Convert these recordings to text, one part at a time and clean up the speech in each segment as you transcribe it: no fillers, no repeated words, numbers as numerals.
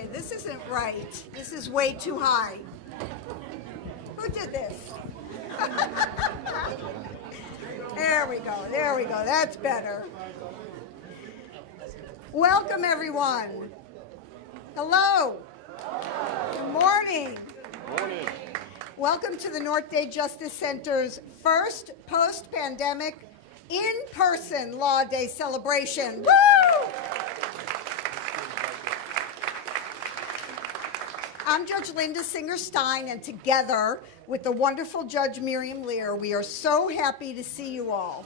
Okay, this isn't right. This is way too high. Who did this? There we go. There we go. That's better. Welcome, everyone. Hello. Good morning. Good morning. Welcome to the North Day Justice Center's first post-pandemic in-person Law Day celebration. Woo! I'm Judge Linda Singer-Stein, and together with the wonderful Judge Miriam Lear, we are so happy to see you all.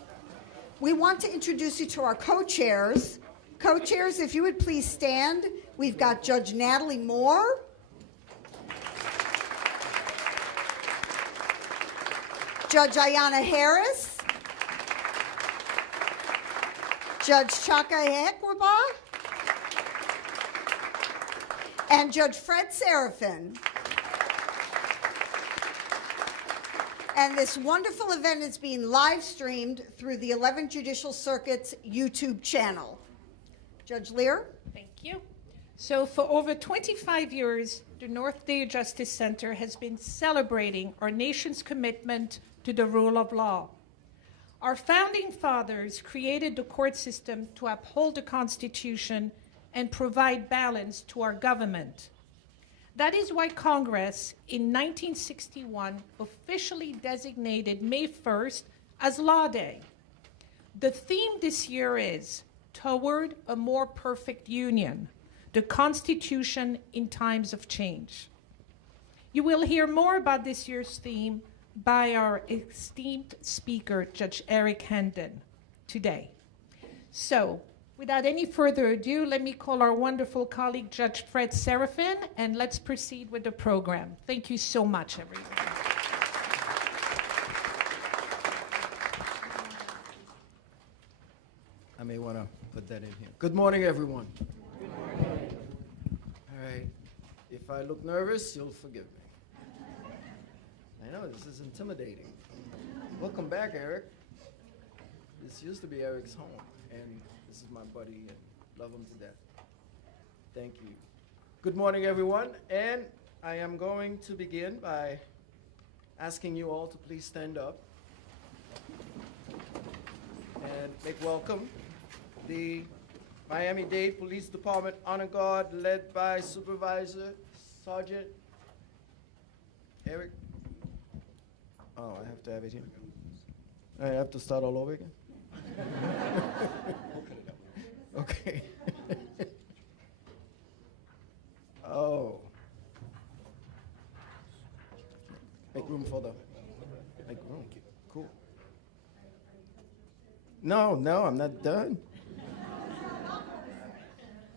We want to introduce you to our co-chairs. Co-chairs, if you would please stand. We've got Judge Natalie Moore, Judge Ayanna Harris, Judge Chaka Ekwaba, and Judge Fred Serafin. And this wonderful event is being live streamed through the 11th Judicial Circuit's YouTube channel. Judge Lear? Thank you. So for over 25 years, the North Day Justice Center has been celebrating our nation's commitment to the rule of law. Our founding fathers created the court system to uphold the Constitution and provide balance to our government. That is why Congress in 1961 officially designated May 1st as Law Day. The theme this year is Toward a More Perfect Union, the Constitution in Times of Change. You will hear more about this year's theme by our esteemed speaker, Judge Eric Hendon, today. So, without any further ado, let me call our wonderful colleague, Judge Fred Serafin, and let's proceed with the program. Thank you so much, everyone. I may want to put that in here. Good morning, everyone. Good morning. All right. If I look nervous, you'll forgive me. I know, this is intimidating. Welcome back, Eric. This used to be Eric's home, and this is my buddy, and love him to death. Thank you. Good morning, everyone, and I am going to begin by asking you all to please stand up and make welcome the Miami-Dade Police Department Honor Guard led by Supervisor Sergeant Eric. Oh, I have to have it here. I have to start all over again? Okay. Oh. Make room for the, make room. Cool. No, I'm not done.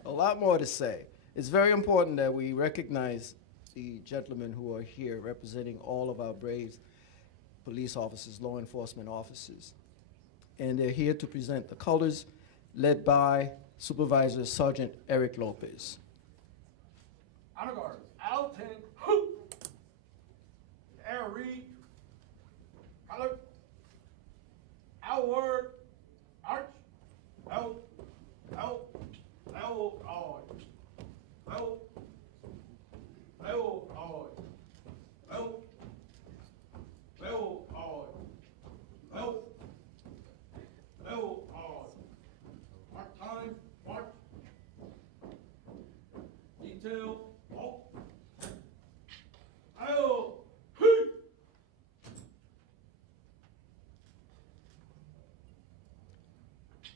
A lot more to say. It's very important that we recognize the gentlemen who are here representing all of our brave police officers, law enforcement officers. And they're here to present the colors led by Supervisor Sergeant Eric Lopez. Honor Guard, Al 10, hoop. Air read, color, Al word, arch, L, L, L, L, L, L, L, L, L, L, L, mark time, march, detail, walk, L, hoop.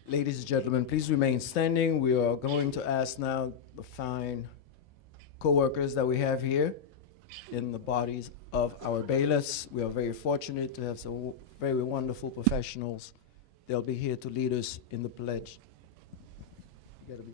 Ladies and gentlemen, please remain standing. We are going to ask now the fine co-workers that we have here in the bodies of our bailiffs. We are very fortunate to have some very wonderful professionals. They'll be here to lead us in the pledge. You gotta be.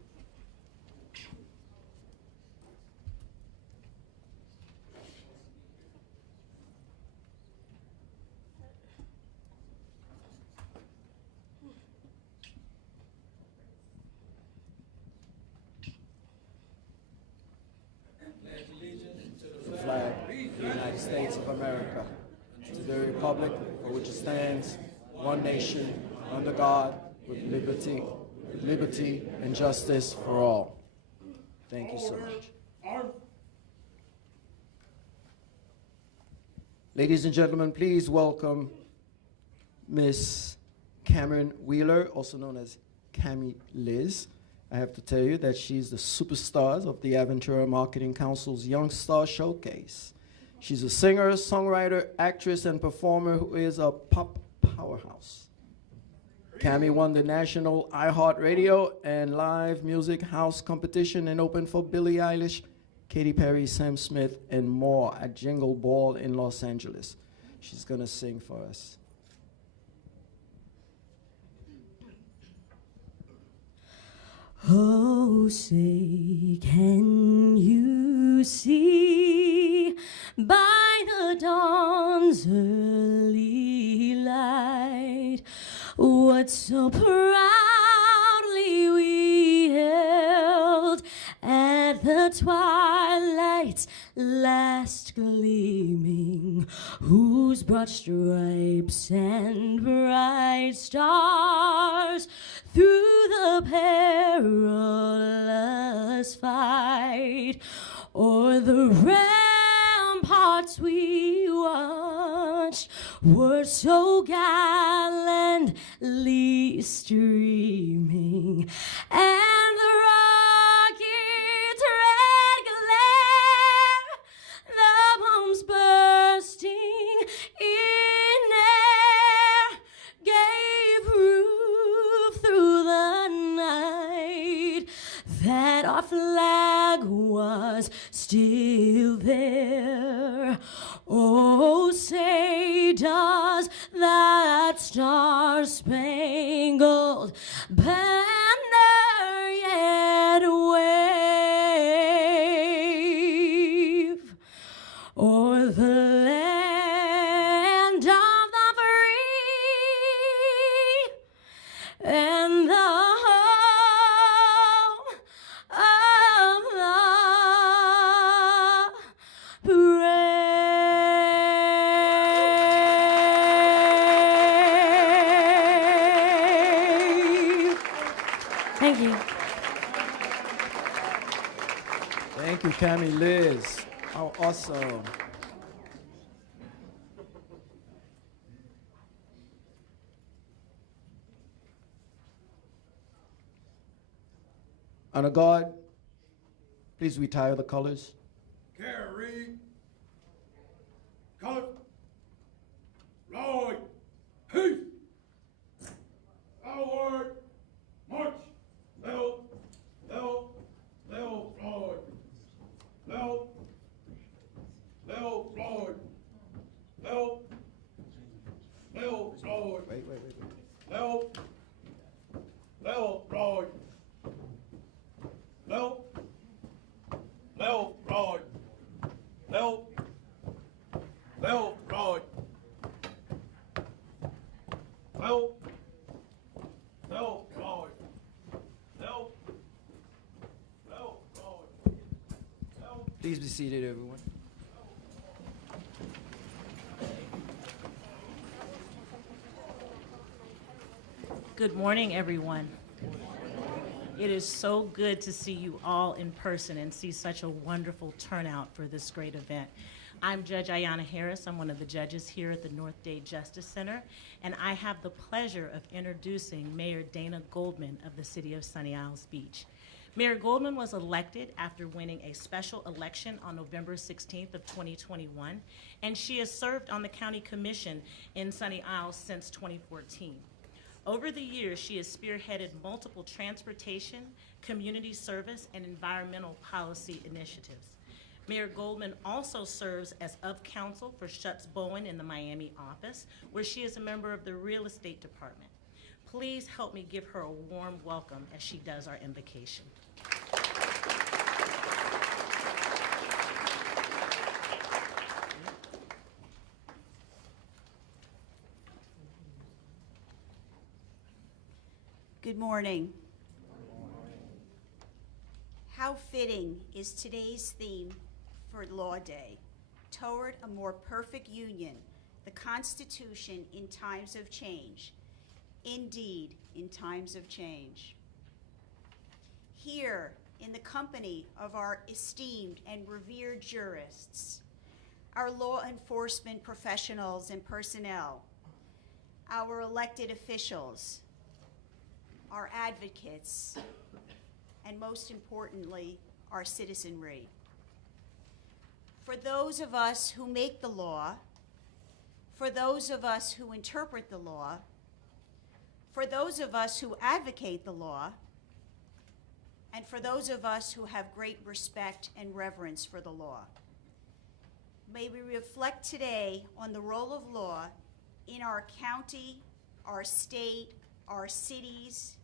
Flag of the United States of America, to the republic for which it stands, one nation, under God, with liberty and justice for all. Thank you so much. Arms. Ladies and gentlemen, please welcome Miss Cameron Wheeler, also known as Cammy Liz. I have to tell you that she's the superstars of the Aventura Marketing Council's Young Star Showcase. She's a singer, songwriter, actress, and performer who is a pop powerhouse. Cammy won the National iHeartRadio and Live Music House competition and opened for Billie Eilish, Katy Perry, Sam Smith, and more at Jingle Ball in Los Angeles. She's gonna sing for us. Oh, say, can you see by the dawn's early light what so proudly we held at the twilight's last gleaming, whose broad stripes and bright stars through the perilous fight o'er the ramparts we watched were so gallantly streaming, and the rocket's red glare, the bombs bursting in air, gave proof through the night that our flag was still there. Oh, say, does that star-spangled banner yet wave o'er the land of the free and the home of the brave? Thank you. Thank you, Cammy Liz. How awesome. Honor guard, please retire the colors. Carry. Color. Lloyd. Peace. Forward. March. Left. Left. Left. Floyd. Left. Left. Floyd. Left. Left. Floyd. Wait. Left. Left. Floyd. Left. Left. Floyd. Left. Left. Floyd. Left. Left. Floyd. Left. Left. Floyd. Please be seated, everyone. Good morning, everyone. It is so good to see you all in person and see such a wonderful turnout for this great event. I'm Judge Ayanna Harris. I'm one of the judges here at the North Day Justice Center, and I have the pleasure of introducing Mayor Dana Goldman of the city of Sunny Isles Beach. Mayor Goldman was elected after winning a special election on November 16th of 2021, and she has served on the county commission in Sunny Isles since 2014. Over the years, she has spearheaded multiple transportation, community service, and environmental policy initiatives. Mayor Goldman also serves as of counsel for Schutz Bowen in the Miami office, where she is a member of the real estate department. Please help me give her a warm welcome as she does our invocation. Good morning. How fitting is today's theme for Law Day, Toward a More Perfect Union, the Constitution in Times of Change. Indeed, in times of change. Here, in the company of our esteemed and revered jurists, our law enforcement professionals and personnel, our elected officials, our advocates, and most importantly, our citizenry. For those of us who make the law, for those of us who interpret the law, for those of us who advocate the law, and for those of us who have great respect and reverence for the law. May we reflect today on the role of law in our county, our state, our cities,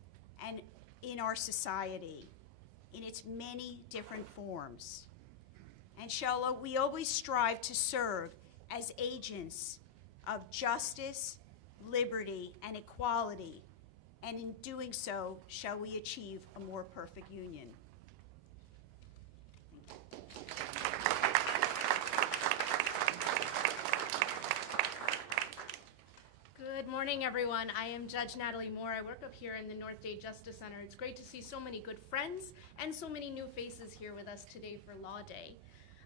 and in our society, in its many different forms. And shall we always strive to serve as agents of justice, liberty, and equality, and in doing so, shall we achieve a more perfect union. Good morning, everyone. I am Judge Natalie Moore. I work up here in the North Dade Justice Center. It's great to see so many good friends and so many new faces here with us today for Law Day.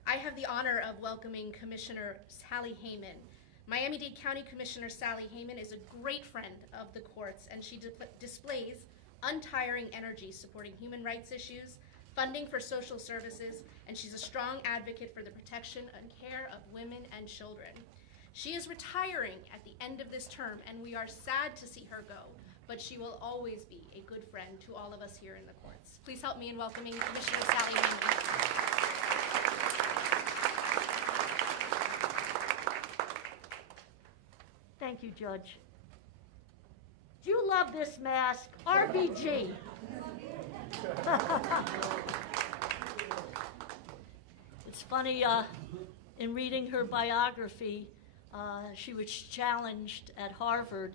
I have the honor of welcoming Commissioner Sally Heyman. Miami-Dade County Commissioner Sally Heyman is a great friend of the courts, and she displays untiring energy supporting human rights issues, funding for social services, and she's a strong advocate for the protection and care of women and children. She is retiring at the end of this term, and we are sad to see her go, but she will always be a good friend to all of us here in the courts. Please help me in welcoming Commissioner Sally Heyman. Thank you, Judge. Do you love this mask? RBG. It's funny, in reading her biography, she was challenged at Harvard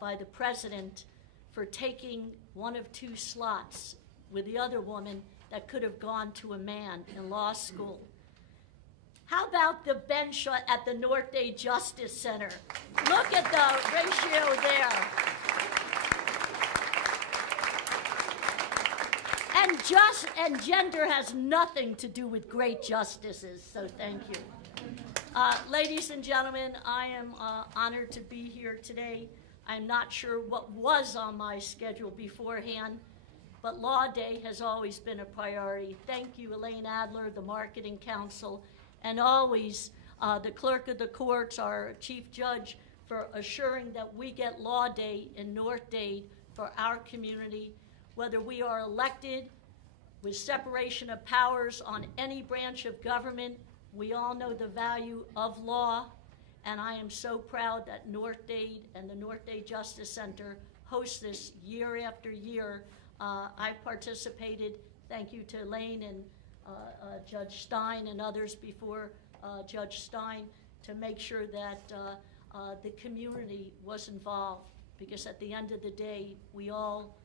by the president for taking one of two slots with the other woman that could have gone to a man in law school. How about the bench at the North Dade Justice Center? Look at the ratio there. And gender has nothing to do with great justices, so thank you. Ladies and gentlemen, I am honored to be here today. I'm not sure what was on my schedule beforehand, but Law Day has always been a priority. Thank you, Elaine Adler, the Marketing Council, and always the clerk of the courts, our chief judge, for assuring that we get Law Day in North Dade for our community, whether we are elected with separation of powers on any branch of government. We all know the value of law, and I am so proud that North Dade and the North Dade Justice Center host this year after year. I've participated, thank you to Elaine and Judge Stein and others before Judge Stein, to make sure that the community was involved, because at the end of the day, we all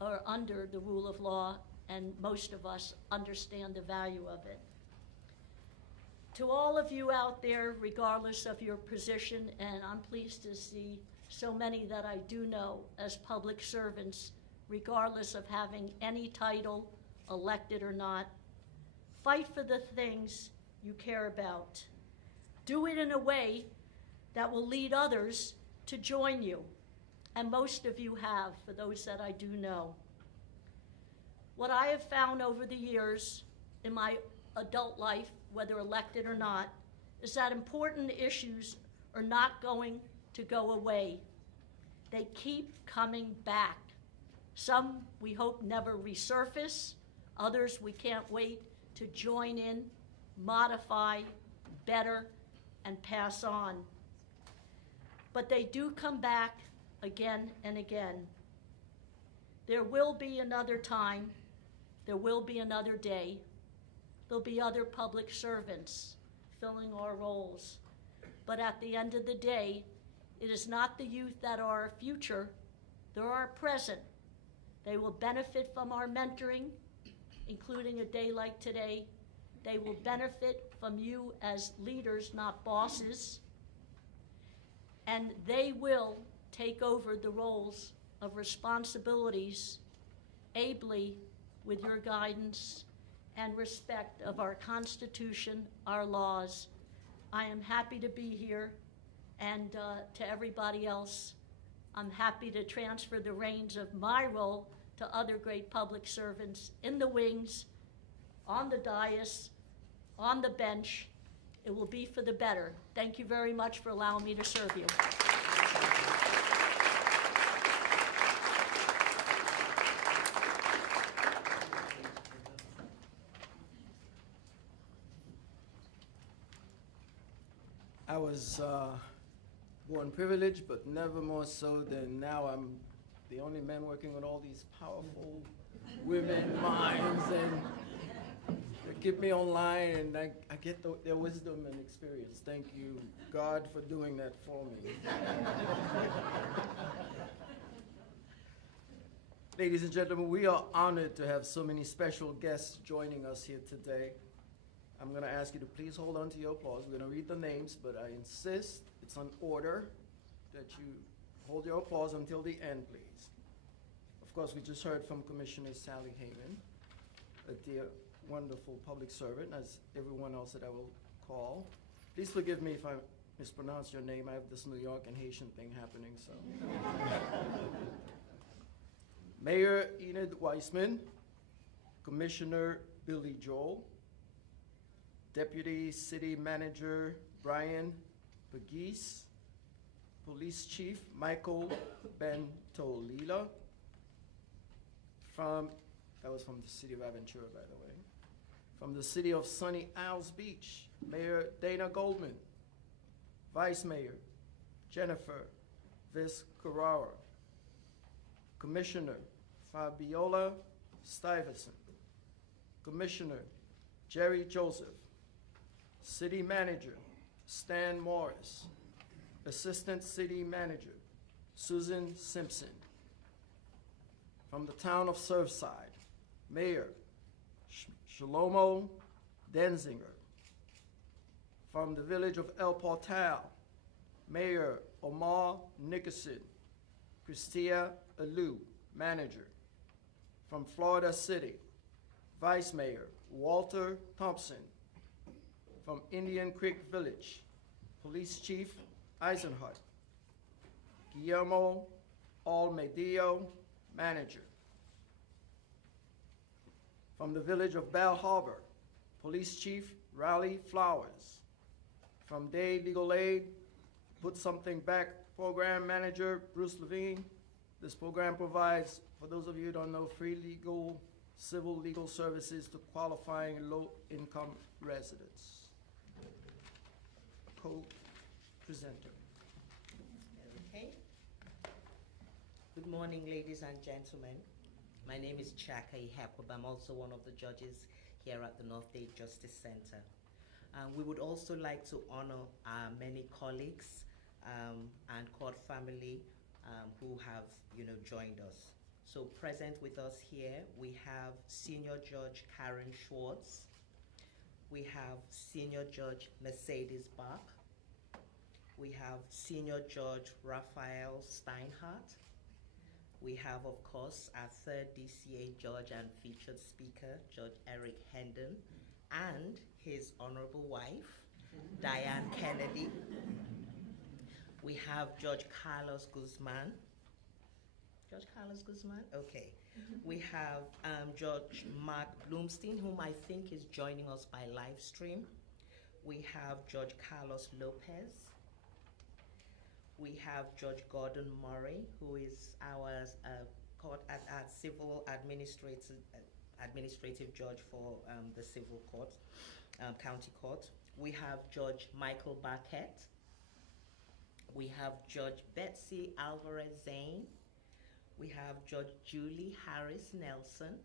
are under the rule of law, and most of us understand the value of it. To all of you out there, regardless of your position, and I'm pleased to see so many that I do know as public servants, regardless of having any title, elected or not, fight for the things you care about. Do it in a way that will lead others to join you, and most of you have, for those that I do know. What I have found over the years in my adult life, whether elected or not, is that important issues are not going to go away. They keep coming back. Some we hope never resurface, others we can't wait to join in, modify, better, and pass on. But they do come back again and again. There will be another time, there will be another day. There'll be other public servants filling our roles. But at the end of the day, it is not the youth that are our future, they're our present. They will benefit from our mentoring, including a day like today. They will benefit from you as leaders, not bosses. And they will take over the roles of responsibilities ably with your guidance and respect of our Constitution, our laws. I am happy to be here, and to everybody else, I'm happy to transfer the reins of my role to other great public servants in the wings, on the dais, on the bench. It will be for the better. Thank you very much for allowing me to serve you. I was born privileged, but never more so than now. I'm the only man working with all these powerful women minds, and they keep me online, and I get their wisdom and experience. Thank you, God, for doing that for me. Ladies and gentlemen, we are honored to have so many special guests joining us here today. I'm going to ask you to please hold on to your applause. We're going to read the names, but I insist it's on order that you hold your applause until the end, please. Of course, we just heard from Commissioner Sally Heyman, a dear, wonderful public servant, as everyone else that I will call. Please forgive me if I mispronounce your name. I have this New York and Haitian thing happening, so. Mayor Enid Weissman, Commissioner Billy Joel, Deputy City Manager Brian Puglisi, Police Chief Michael Bentolila, that was from the city of Aventura, by the way. From the city of Sunny Isles Beach, Mayor Dana Goldman, Vice Mayor Jennifer Vizcarra, Commissioner Fabiola Stuyvesant, Commissioner Jerry Joseph, City Manager Stan Morris, Assistant City Manager Susan Simpson. From the town of Surfside, Mayor Shlomo Denzinger. From the village of El Portal, Mayor Omar Nickerson, Christia Alou, Manager. From Florida City, Vice Mayor Walter Thompson. From Indian Creek Village, Police Chief Eisenhut. Guillermo Almedio, Manager. From the village of Bell Harbor, Police Chief Raleigh Flowers. From Day Legal Aid, Put Something Back Program Manager Bruce Levine. This program provides, for those of you who don't know, free civil legal services to qualifying low-income residents. Co-presenter. Okay. Good morning, ladies and gentlemen. My name is Chaka Ihekwa. I'm also one of the judges here at the North Day Justice Center. We would also like to honor our many colleagues and court family who have, joined us. So present with us here, we have Senior Judge Karen Schwartz. We have Senior Judge Mercedes Bach. We have Senior Judge Raphael Steinhardt. We have, of course, our third DCA judge and featured speaker, Judge Eric Hendon, and his honorable wife, Diane Kennedy. We have Judge Carlos Guzman. Judge Carlos Guzman? Okay. We have Judge Mark Bloomstein, whom I think is joining us by live stream. We have Judge Carlos Lopez. We have Judge Gordon Murray, who is our civil administrative judge for the civil court, county court. We have Judge Michael Barquette. We have Judge Betsy Alvarez Zane. We have Judge Julie Harris Nelson.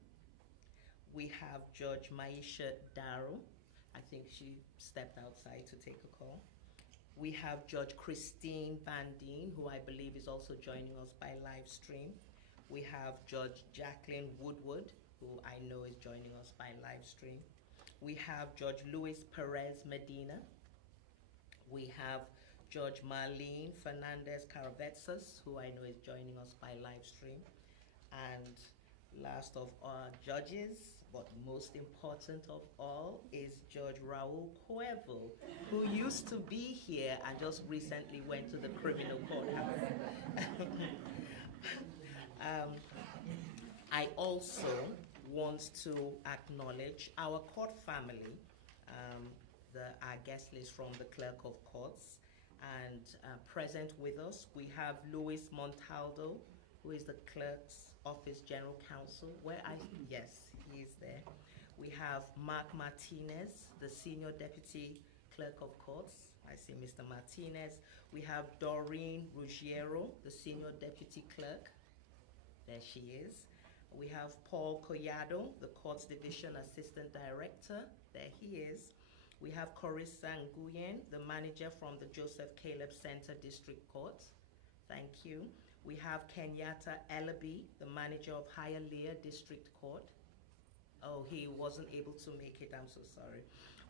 We have Judge Maisha Darrow. I think she stepped outside to take a call. We have Judge Christine Van Deen, who I believe is also joining us by live stream. We have Judge Jacqueline Woodward, who I know is joining us by live stream. We have Judge Luis Perez Medina. We have Judge Marlene Fernandez Caravetsas, who I know is joining us by live stream. And Last of our judges, but most important of all, is Judge Raul Cuervo, who used to be here and just recently went to the criminal courthouse. I also want to acknowledge our court family, our guest list from the Clerk of Courts, and present with us, we have Luis Montaldo, who is the Clerk's Office General Counsel. Yes, he is there. We have Mark Martinez, the Senior Deputy Clerk of Courts. I see Mr. Martinez. We have Doreen Ruggiero, the Senior Deputy Clerk. There she is. We have Paul Collado, the Courts Division Assistant Director. There he is. We have Carissa Nguyen, the manager from the Joseph Caleb Center District Court. Thank you. We have Kenyatta Ellaby, the manager of Hialeah District Court. Oh, he wasn't able to make it, I'm so sorry.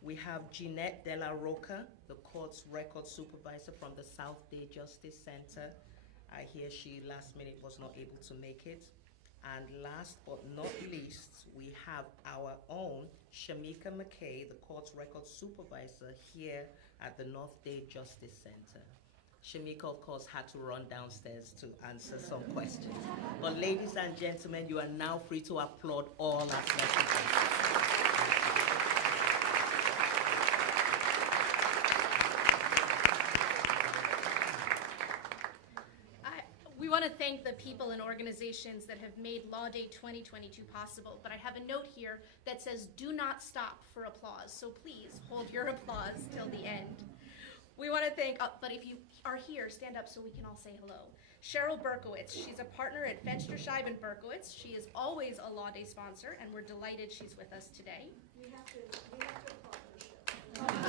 We have Jeanette De La Roca, the court's record supervisor from the South Day Justice Center. I hear she last minute was not able to make it. And last but not least, we have our own Shamika McKay, the court's record supervisor here at the North Day Justice Center. Shamika, of course, had to run downstairs to answer some questions. But ladies and gentlemen, you are now free to applaud all our special guests. We want to thank the people and organizations that have made Law Day 2022 possible, but I have a note here that says do not stop for applause, so please hold your applause till the end. We want to thank, but if you are here, stand up so we can all say hello. Cheryl Berkowitz, she's a partner at Fensterscheib and Berkowitz. She is always a Law Day sponsor, and we're delighted she's with us today. We have to applaud her.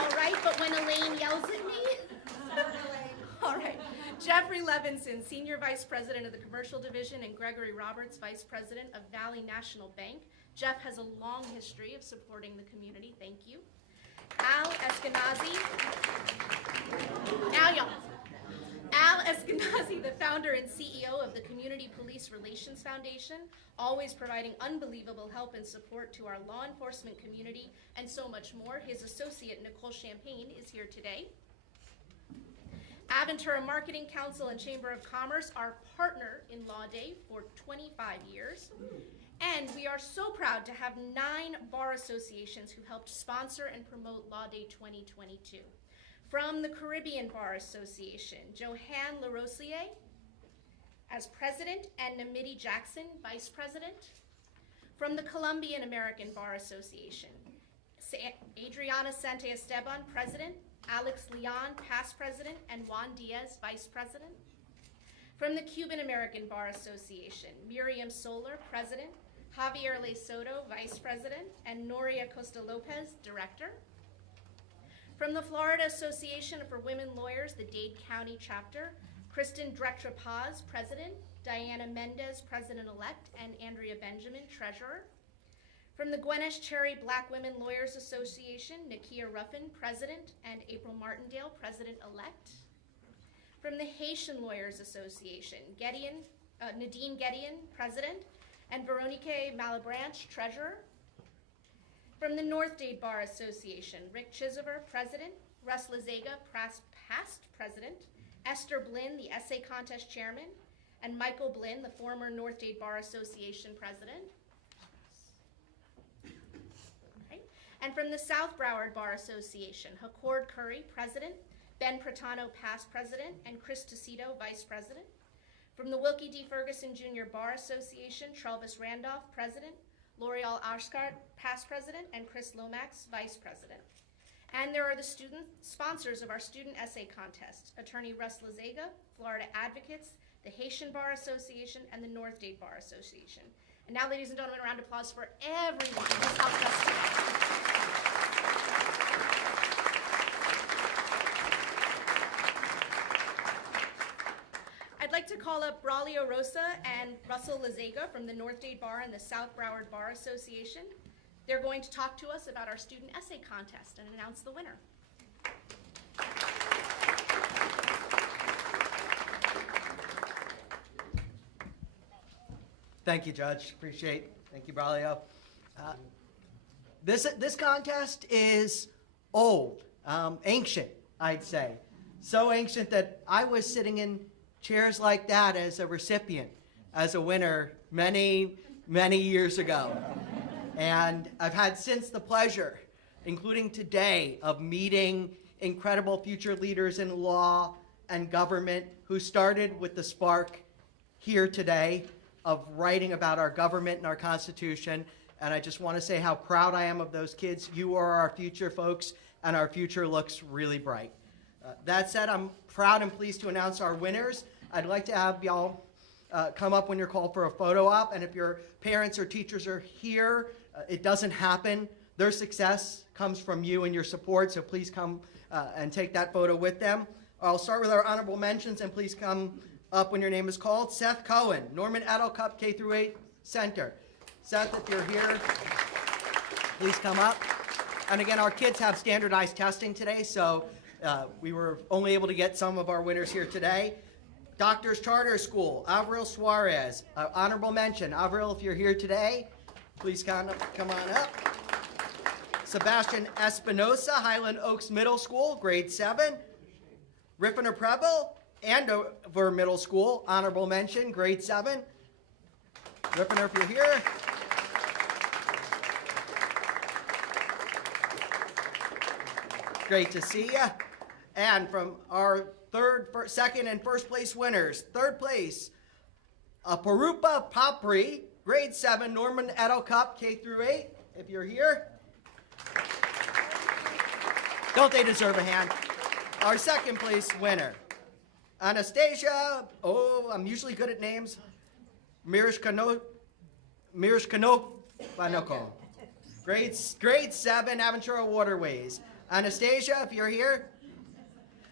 All right, but when Elaine yells at me, all right. Jeffrey Levinson, Senior Vice President of the Commercial Division, and Gregory Roberts, Vice President of Valley National Bank. Jeff has a long history of supporting the community. Thank you. Al Eskenazi. Al Eskenazi, the founder and CEO of the Community Police Relations Foundation, always providing unbelievable help and support to our law enforcement community and so much more. His associate, Nicole Champagne, is here today. Aventura Marketing Council and Chamber of Commerce, our partner in Law Day for 25 years. And we are so proud to have 9 bar associations who helped sponsor and promote Law Day 2022. From the Caribbean Bar Association, Johanne LaRosier as president and Namidi Jackson, vice president. From the Colombian American Bar Association, Adriana Sante Esteban, president. Alex Leon, past president, and Juan Diaz, vice president. From the Cuban American Bar Association, Miriam Soler, president, Javier Le Soto, vice president, and Noria Costa Lopez, director. From the Florida Association for Women Lawyers, the Dade County chapter, Kristen Drectra Paz, president, Diana Mendez, president-elect, and Andrea Benjamin, treasurer. From the Gwinnett Cherry Black Women Lawyers Association, Nakia Ruffin, president, and April Martindale, president-elect. From the Haitian Lawyers Association, Nadine Gedian, president, and Veronique Malabranche, treasurer. From the North Dade Bar Association, Rick Chisover, president, Russ Lazega, past president, Esther Blinn, the essay contest chairman, and Michael Blinn, the former North Dade Bar Association president. And from the South Broward Bar Association, Hacord Curry, president, Ben Pratano, past president, and Chris Tacito, vice president. From the Wilkie D. Ferguson Jr. Bar Association, Travis Randolph, president, L'Oreal Ashkart, past president, and Chris Lomax, vice president. And there are the student sponsors of our student essay contest, attorney Russ Lazega, Florida Advocates, the Haitian Bar Association, and the North Dade Bar Association. And now, ladies and gentlemen, a round of applause for everyone who's helped us today. I'd like to call up Braulio Rosa and Russell Lazega from the North Dade Bar and the South Broward Bar Association. They're going to talk to us about our student essay contest and announce the winner. Thank you, Judge. Appreciate. Thank you, Braulio. This contest is old, ancient, I'd say. So ancient that I was sitting in chairs like that as a recipient, as a winner, many, many years ago. And I've had since the pleasure, including today, of meeting incredible future leaders in law and government who started with the spark here today of writing about our government and our Constitution. And I just want to say how proud I am of those kids. You are our future, folks, and our future looks really bright. That said, I'm proud and pleased to announce our winners. I'd like to have y'all come up when you're called for a photo op. And if your parents or teachers are here, it doesn't happen. Their success comes from you and your support, so please come and take that photo with them. I'll start with our honorable mentions, and please come up when your name is called. Seth Cohen, Norman Edel Cup K-8 Center. Seth, if you're here, please come up. And again, our kids have standardized testing today, so we were only able to get some of our winners here today. Doctors Charter School, Avril Suarez, honorable mention. Avril, if you're here today, please come on up. Sebastian Espinosa, Highland Oaks Middle School, grade 7. Riffiner Preble, Andover Middle School, honorable mention, grade 7. Riffiner, if you're here. Great to see you. And from our second, and first place winners, third place, Parupa Papri, grade 7, Norman Edel Cup, K-8, if you're here. Don't they deserve a hand? Our second place winner, Anastasia, I'm usually good at names, Mirishkanoko, grade 7, Aventura Waterways. Anastasia, if you're here.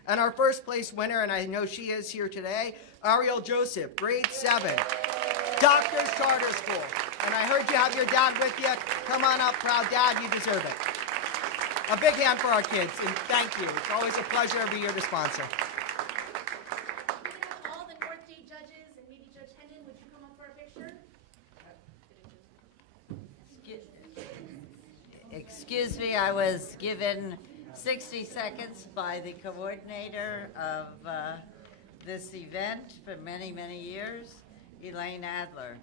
And our first place winner, and I know she is here today, Ariel Joseph, grade 7, Doctors Charter School. And I heard you have your dad with you. Come on up, proud dad, you deserve it. A big hand for our kids, and thank you. It's always a pleasure every year to sponsor. All the North Day judges, and maybe Judge Hendon, would you come up for a picture? Excuse me, I was given 60 seconds by the coordinator of this event for many, many years, Elaine Adler.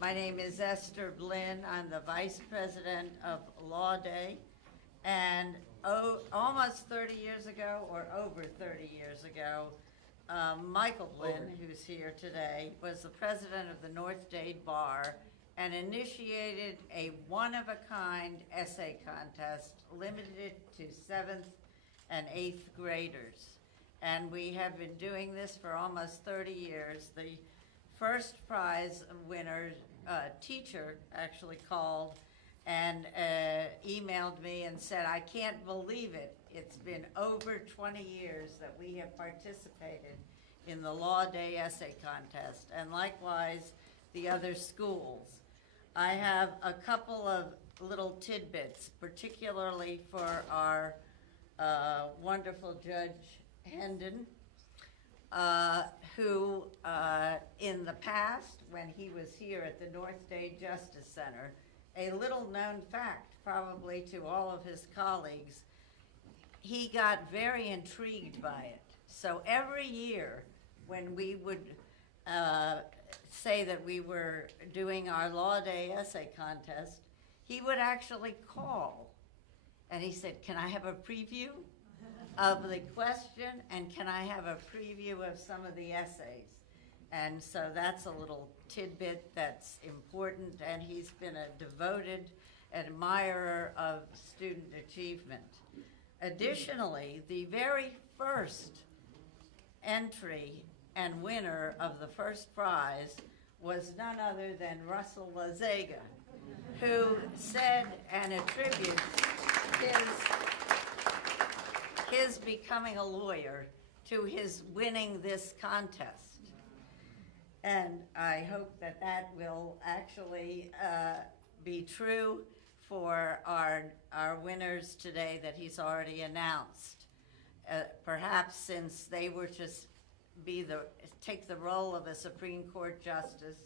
My name is Esther Blinn. I'm the Vice President of Law Day. And almost 30 years ago, or over 30 years ago, Michael Blinn, who's here today, was the president of the North Dade Bar and initiated a one-of-a-kind essay contest limited to 7th and 8th graders. And we have been doing this for almost 30 years. The first prize winner teacher actually called and emailed me and said, I can't believe it. It's been over 20 years that we have participated in the Law Day Essay Contest, and likewise the other schools. I have a couple of little tidbits, particularly for our wonderful Judge Hendon, who in the past, when he was here at the North Day Justice Center, a little known fact, probably to all of his colleagues, he got very intrigued by it. So every year when we would say that we were doing our Law Day Essay Contest, he would actually call and he said, can I have a preview of the question, and can I have a preview of some of the essays? And so that's a little tidbit that's important, and he's been a devoted admirer of student achievement. Additionally, the very first entry and winner of the first prize was none other than Russell Lazega, who said and attributes his becoming a lawyer to his winning this contest. And I hope that that will actually be true for our winners today that he's already announced. Perhaps since they were to take the role of a Supreme Court justice,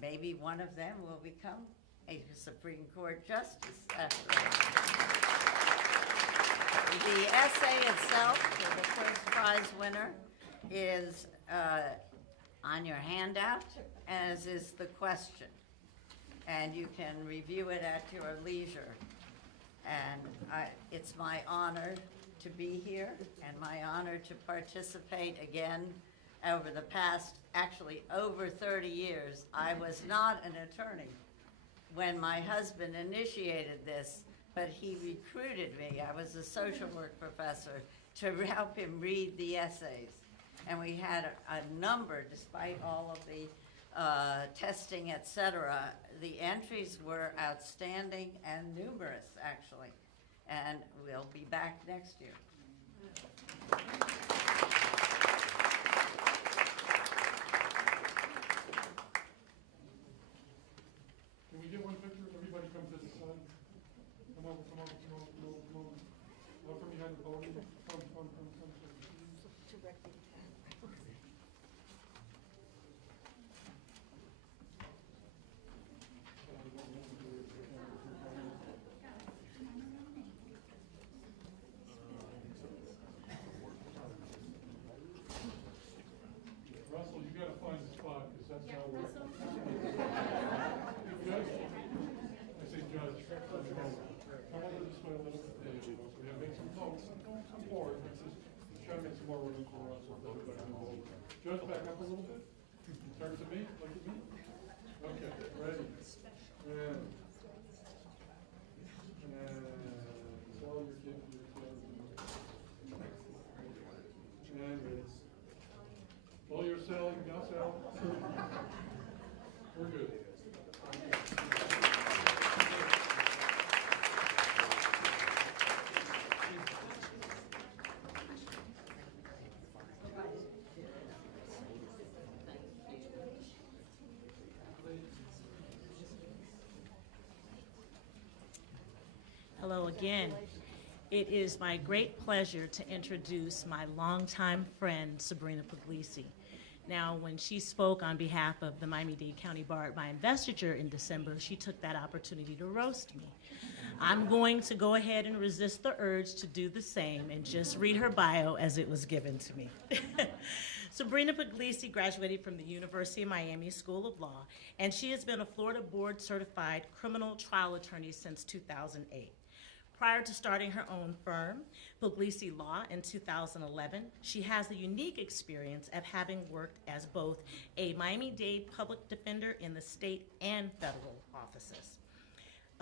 maybe one of them will become a Supreme Court justice after all. The essay itself for the first prize winner is on your handout, as is the question. And you can review it at your leisure. And it's my honor to be here and my honor to participate again over the past, actually over 30 years. I was not an attorney when my husband initiated this, but he recruited me. I was a social work professor to help him read the essays. And we had a number, despite all of the testing, et cetera. The entries were outstanding and numerous, actually. And we'll be back next year. Can we get one picture? Everybody come to the side. Come on, come on, come on, come on, come on. Out from behind the podium. Come. Russell, you gotta find the spot, because that's how we're. Judge? I say judge. Come over this way a little bit. There you go. So we have make some folks come forward. Try to make some more room for Russell. Everybody move over. Judge, back up a little bit. Turn to me. Look at me. Okay, ready. And tell your kid your and release. Blow your cell, you got cell. We're good. Hello again. It is my great pleasure to introduce my longtime friend, Sabrina Puglisi. Now, when she spoke on behalf of the Miami-Dade County Bar at my investiture in December, she took that opportunity to roast me. I'm going to go ahead and resist the urge to do the same and just read her bio as it was given to me. Sabrina Puglisi graduated from the University of Miami School of Law, and she has been a Florida board-certified criminal trial attorney since 2008. Prior to starting her own firm, Puglisi Law, in 2011, she has the unique experience of having worked as both a Miami-Dade public defender in the state and federal offices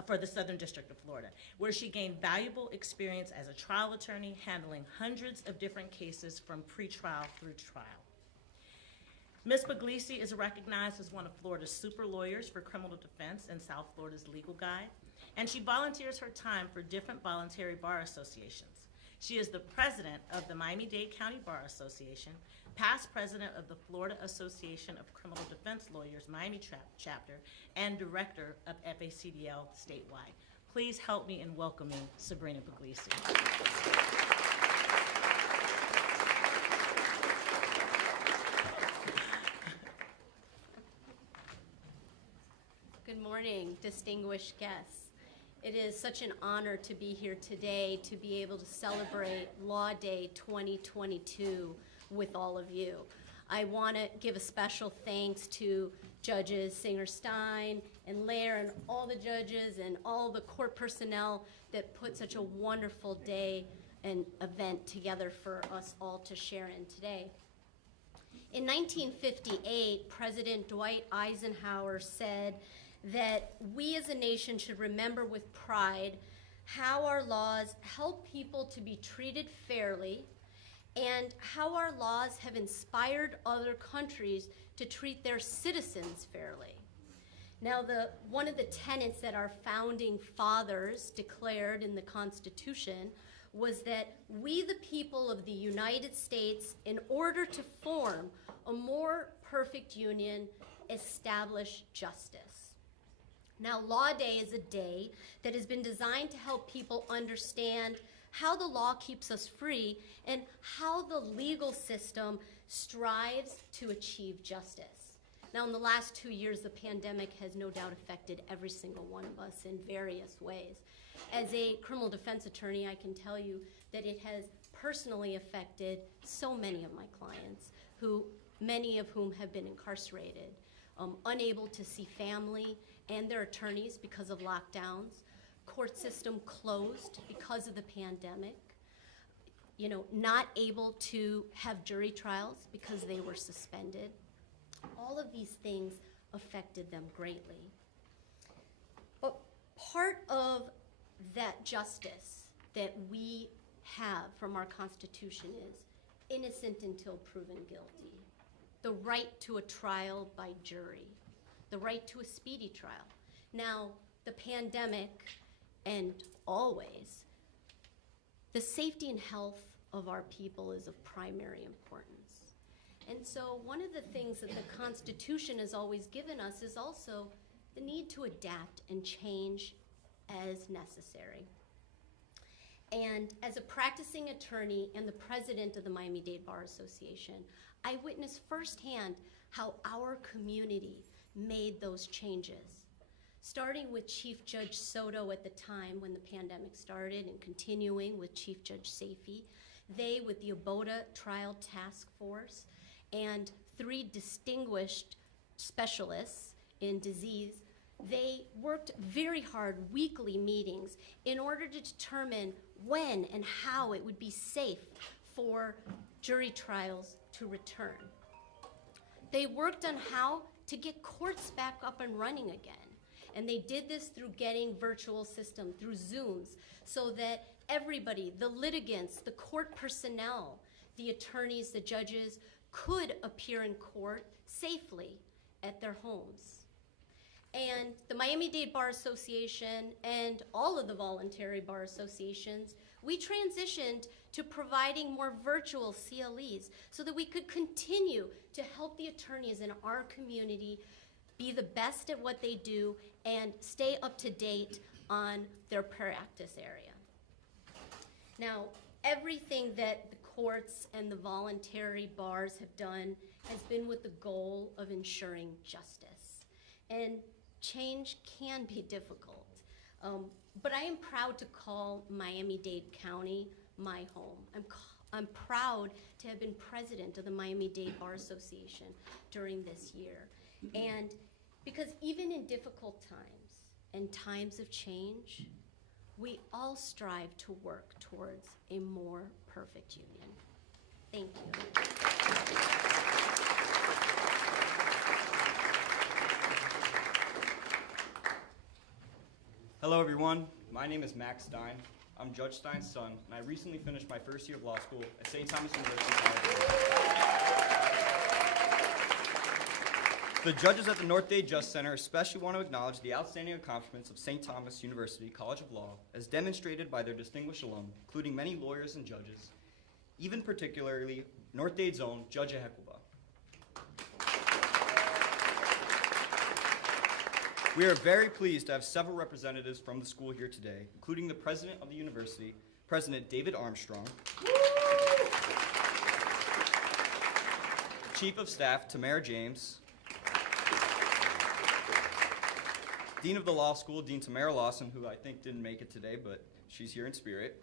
for the Southern District of Florida, where she gained valuable experience as a trial attorney handling hundreds of different cases from pretrial through trial. Ms. Puglisi is recognized as one of Florida's super lawyers for criminal defense in South Florida's Legal Guide, and she volunteers her time for different voluntary bar associations. She is the president of the Miami-Dade County Bar Association, past president of the Florida Association of Criminal Defense Lawyers Miami Chapter, and director of FACDL statewide. Please help me in welcoming Sabrina Puglisi. Good morning, distinguished guests. It is such an honor to be here today to be able to celebrate Law Day 2022 with all of you. I want to give a special thanks to Judges Singer Stein and Lair and all the judges and all the court personnel that put such a wonderful day and event together for us all to share in today. In 1958, President Dwight Eisenhower said that we as a nation should remember with pride how our laws help people to be treated fairly and how our laws have inspired other countries to treat their citizens fairly. Now, one of the tenets that our founding fathers declared in the Constitution was that we, the people of the United States, in order to form a more perfect union, establish justice. Now, Law Day is a day that has been designed to help people understand how the law keeps us free and how the legal system strives to achieve justice. Now, in the last 2 years, the pandemic has no doubt affected every single one of us in various ways. As a criminal defense attorney, I can tell you that it has personally affected so many of my clients, many of whom have been incarcerated, unable to see family and their attorneys because of lockdowns, court system closed because of the pandemic, not able to have jury trials because they were suspended. All of these things affected them greatly. But part of that justice that we have from our Constitution is innocent until proven guilty, the right to a trial by jury, the right to a speedy trial. Now, the pandemic, and always, the safety and health of our people is of primary importance. And so one of the things that the Constitution has always given us is also the need to adapt and change as necessary. And as a practicing attorney and the president of the Miami-Dade Bar Association, I witnessed firsthand how our community made those changes. Starting with Chief Judge Soto at the time when the pandemic started and continuing with Chief Judge Safey, they, with the Oboda Trial Task Force and 3 distinguished specialists in disease, they worked very hard weekly meetings in order to determine when and how it would be safe for jury trials to return. They worked on how to get courts back up and running again. And they did this through getting virtual system, through Zooms, so that everybody, the litigants, the court personnel, the attorneys, the judges, could appear in court safely at their homes. And the Miami-Dade Bar Association and all of the voluntary bar associations, we transitioned to providing more virtual CLEs so that we could continue to help the attorneys in our community be the best at what they do and stay up to date on their practice area. Now, everything that the courts and the voluntary bars have done has been with the goal of ensuring justice. And change can be difficult, but I am proud to call Miami-Dade County my home. I'm proud to have been president of the Miami-Dade Bar Association during this year. And because even in difficult times and times of change, we all strive to work towards a more perfect union. Thank you. Hello everyone, my name is Max Stein. I'm Judge Stein's son, and I recently finished my first year of law school at St. Thomas University College. The judges at the North Dade Justice Center especially want to acknowledge the outstanding accomplishments of St. Thomas University College of Law as demonstrated by their distinguished alum, including many lawyers and judges, even particularly North Dade's own Judge Hekwaba. We are very pleased to have several representatives from the school here today, including the president of the university, President David Armstrong, Chief of Staff Tamara James, Dean of the Law School, Dean Tamara Lawson, who I think didn't make it today, but she's here in spirit,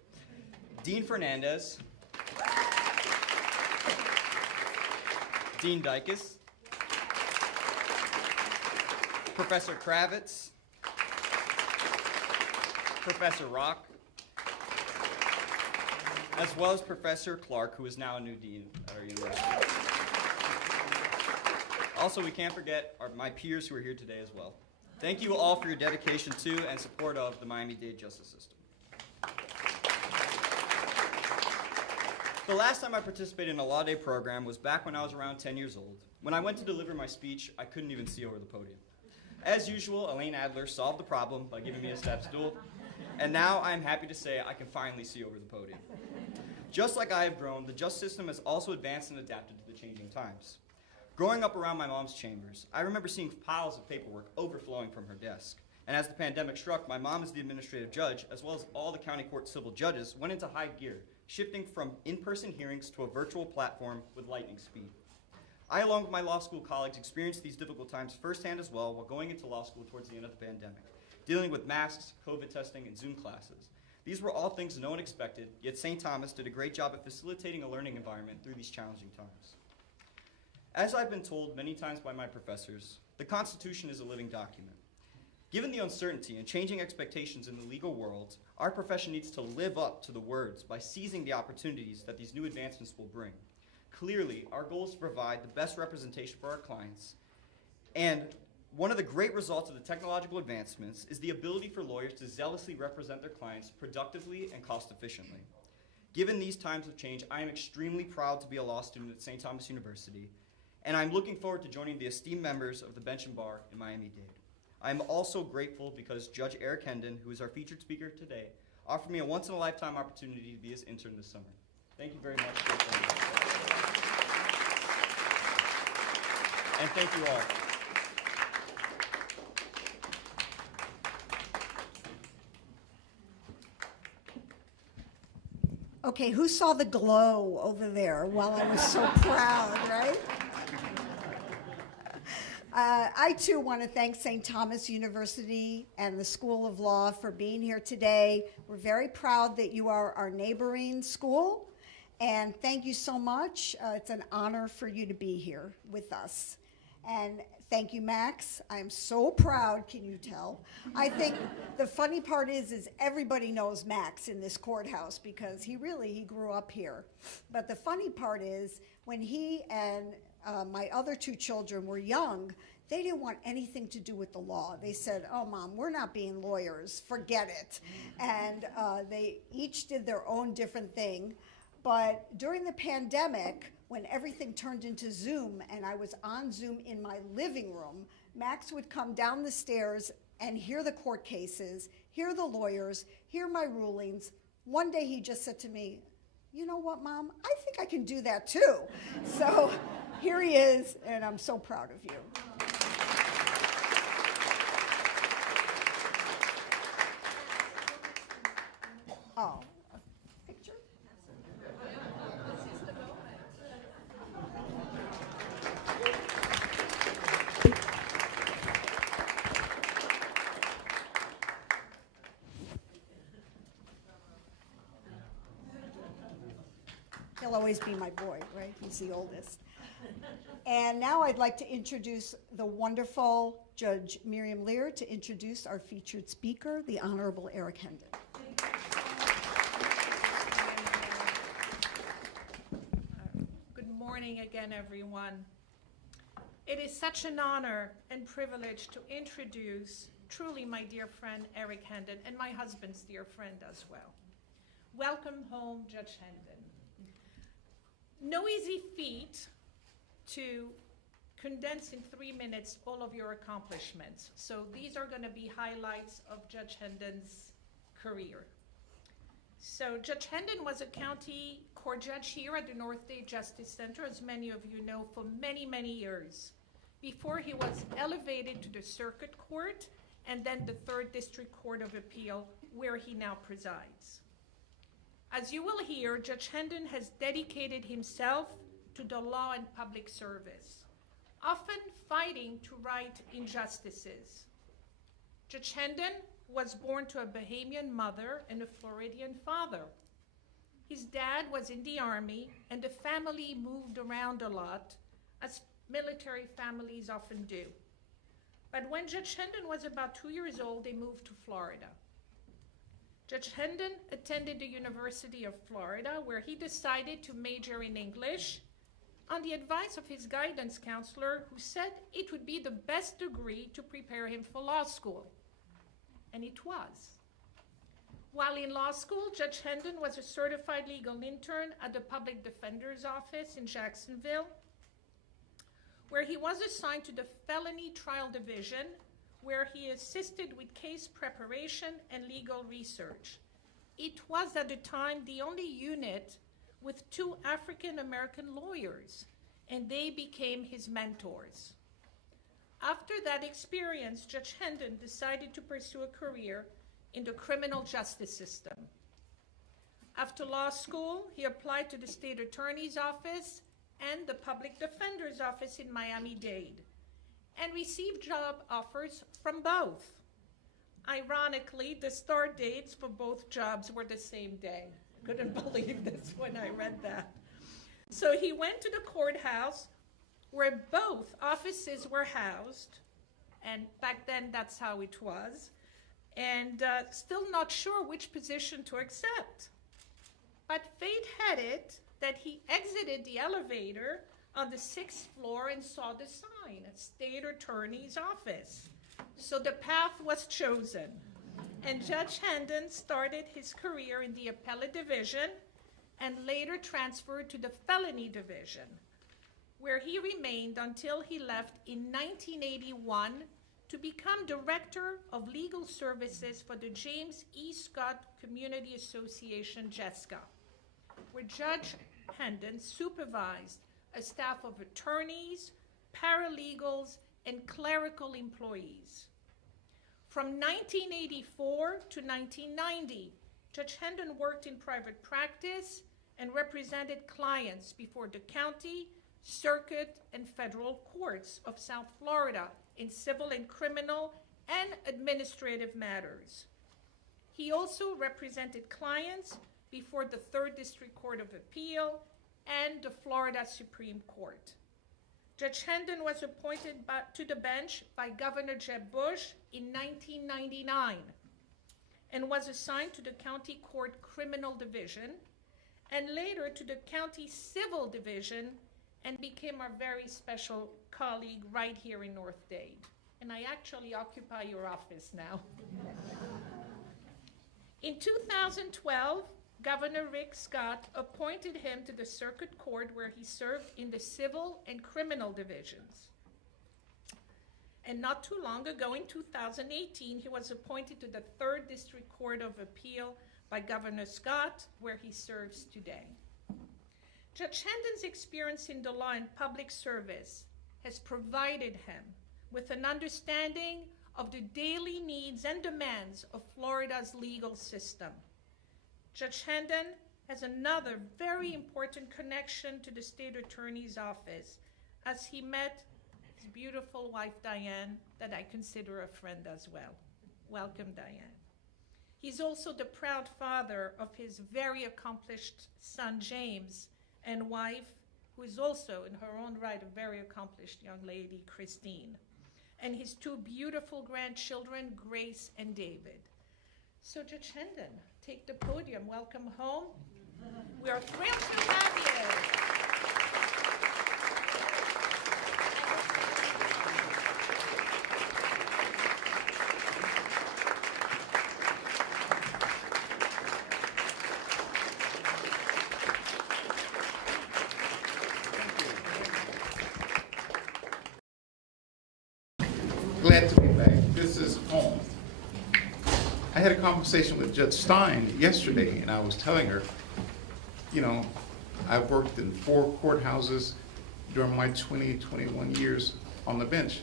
Dean Fernandez, Dean Dykes, Professor Kravitz, Professor Rock, as well as Professor Clark, who is now a new dean at our university. Also, we can't forget my peers who are here today as well. Thank you all for your dedication to and support of the Miami-Dade justice system. The last time I participated in a Law Day program was back when I was around 10 years old. When I went to deliver my speech, I couldn't even see over the podium. As usual, Elaine Adler solved the problem by giving me a step stool, and now I'm happy to say I can finally see over the podium. Just like I have grown, the justice system has also advanced and adapted to the changing times. Growing up around my mom's chambers, I remember seeing piles of paperwork overflowing from her desk. And as the pandemic struck, my mom as the administrative judge, as well as all the county court civil judges, went into high gear, shifting from in-person hearings to a virtual platform with lightning speed. I, along with my law school colleagues, experienced these difficult times firsthand as well while going into law school towards the end of the pandemic, dealing with masks, COVID testing, and Zoom classes. These were all things no one expected, yet St. Thomas did a great job at facilitating a learning environment through these challenging times. As I've been told many times by my professors, the Constitution is a living document. Given the uncertainty and changing expectations in the legal world, our profession needs to live up to the words by seizing the opportunities that these new advancements will bring. Clearly, our goal is to provide the best representation for our clients, and one of the great results of the technological advancements is the ability for lawyers to zealously represent their clients productively and cost efficiently. Given these times of change, I am extremely proud to be a law student at St. Thomas University, and I'm looking forward to joining the esteemed members of the bench and bar in Miami-Dade. I am also grateful because Judge Eric Hendon, who is our featured speaker today, offered me a once-in-a-lifetime opportunity to be his intern this summer. Thank you very much for attending. And thank you all. Okay, who saw the glow over there while I was so proud, right? I too want to thank St. Thomas University and the School of Law for being here today. We're very proud that you are our neighboring school, and thank you so much. It's an honor for you to be here with us. And thank you, Max. I'm so proud, can you tell? I think the funny part is everybody knows Max in this courthouse because he grew up here. But the funny part is when he and my other two children were young, they didn't want anything to do with the law. They said, oh, Mom, we're not being lawyers, forget it. And they each did their own different thing. But during the pandemic, when everything turned into Zoom and I was on Zoom in my living room, Max would come down the stairs and hear the court cases, hear the lawyers, hear my rulings. One day he just said to me, you know what, Mom, I think I can do that too. So here he is, and I'm so proud of you. Oh, a picture? He'll always be my boy, right? He's the oldest. And now I'd like to introduce the wonderful Judge Miriam Lear to introduce our featured speaker, the Honorable Eric Hendon. Good morning again, everyone. It is such an honor and privilege to introduce truly my dear friend Eric Hendon and my husband's dear friend as well. Welcome home, Judge Hendon. No easy feat to condense in 3 minutes all of your accomplishments. So these are going to be highlights of Judge Hendon's career. So Judge Hendon was a county court judge here at the North Dade Justice Center, as many of you know, for many, many years, before he was elevated to the Circuit Court and then the 3rd District Court of Appeal, where he now presides. As you will hear, Judge Hendon has dedicated himself to the law and public service, often fighting to right injustices. Judge Hendon was born to a Bahamian mother and a Floridian father. His dad was in the Army, and the family moved around a lot, as military families often do. But when Judge Hendon was about 2 years old, they moved to Florida. Judge Hendon attended the University of Florida, where he decided to major in English on the advice of his guidance counselor, who said it would be the best degree to prepare him for law school. And it was. While in law school, Judge Hendon was a certified legal intern at the Public Defender's Office in Jacksonville, where he was assigned to the Felony Trial Division, where he assisted with case preparation and legal research. It was at the time the only unit with 2 African-American lawyers, and they became his mentors. After that experience, Judge Hendon decided to pursue a career in the criminal justice system. After law school, he applied to the state attorney's office and the Public Defender's Office in Miami-Dade, and received job offers from both. Ironically, the start dates for both jobs were the same day. Couldn't believe this when I read that. So he went to the courthouse where both offices were housed, and back then that's how it was, and still not sure which position to accept. But fate had it that he exited the elevator on the 6th floor and saw the sign, State Attorney's Office. So the path was chosen. And Judge Hendon started his career in the appellate division and later transferred to the felony division, where he remained until he left in 1981 to become Director of Legal Services for the James E. Scott Community Association, JESCA, where Judge Hendon supervised a staff of attorneys, paralegals, and clerical employees. From 1984 to 1990, Judge Hendon worked in private practice and represented clients before the county, circuit, and federal courts of South Florida in civil and criminal and administrative matters. He also represented clients before the 3rd District Court of Appeal and the Florida Supreme Court. Judge Hendon was appointed to the bench by Governor Jeb Bush in 1999 and was assigned to the County Court Criminal Division and later to the County Civil Division and became our very special colleague right here in North Dade. And I actually occupy your office now. In 2012, Governor Rick Scott appointed him to the Circuit Court where he served in the civil and criminal divisions. And not too long ago, in 2018, he was appointed to the 3rd District Court of Appeal by Governor Scott, where he serves today. Judge Hendon's experience in the law and public service has provided him with an understanding of the daily needs and demands of Florida's legal system. Judge Hendon has another very important connection to the State Attorney's Office as he met his beautiful wife, Diane, that I consider a friend as well. Welcome, Diane. He's also the proud father of his very accomplished son, James, and wife, who is also in her own right a very accomplished young lady, Christine, and his 2 beautiful grandchildren, Grace and David. So Judge Hendon, take the podium. Welcome home. We are thrilled to have you. Glad to be back. This is home. I had a conversation with Judge Stein yesterday, and I was telling her, you know, I've worked in 4 courthouses during my 21 years on the bench.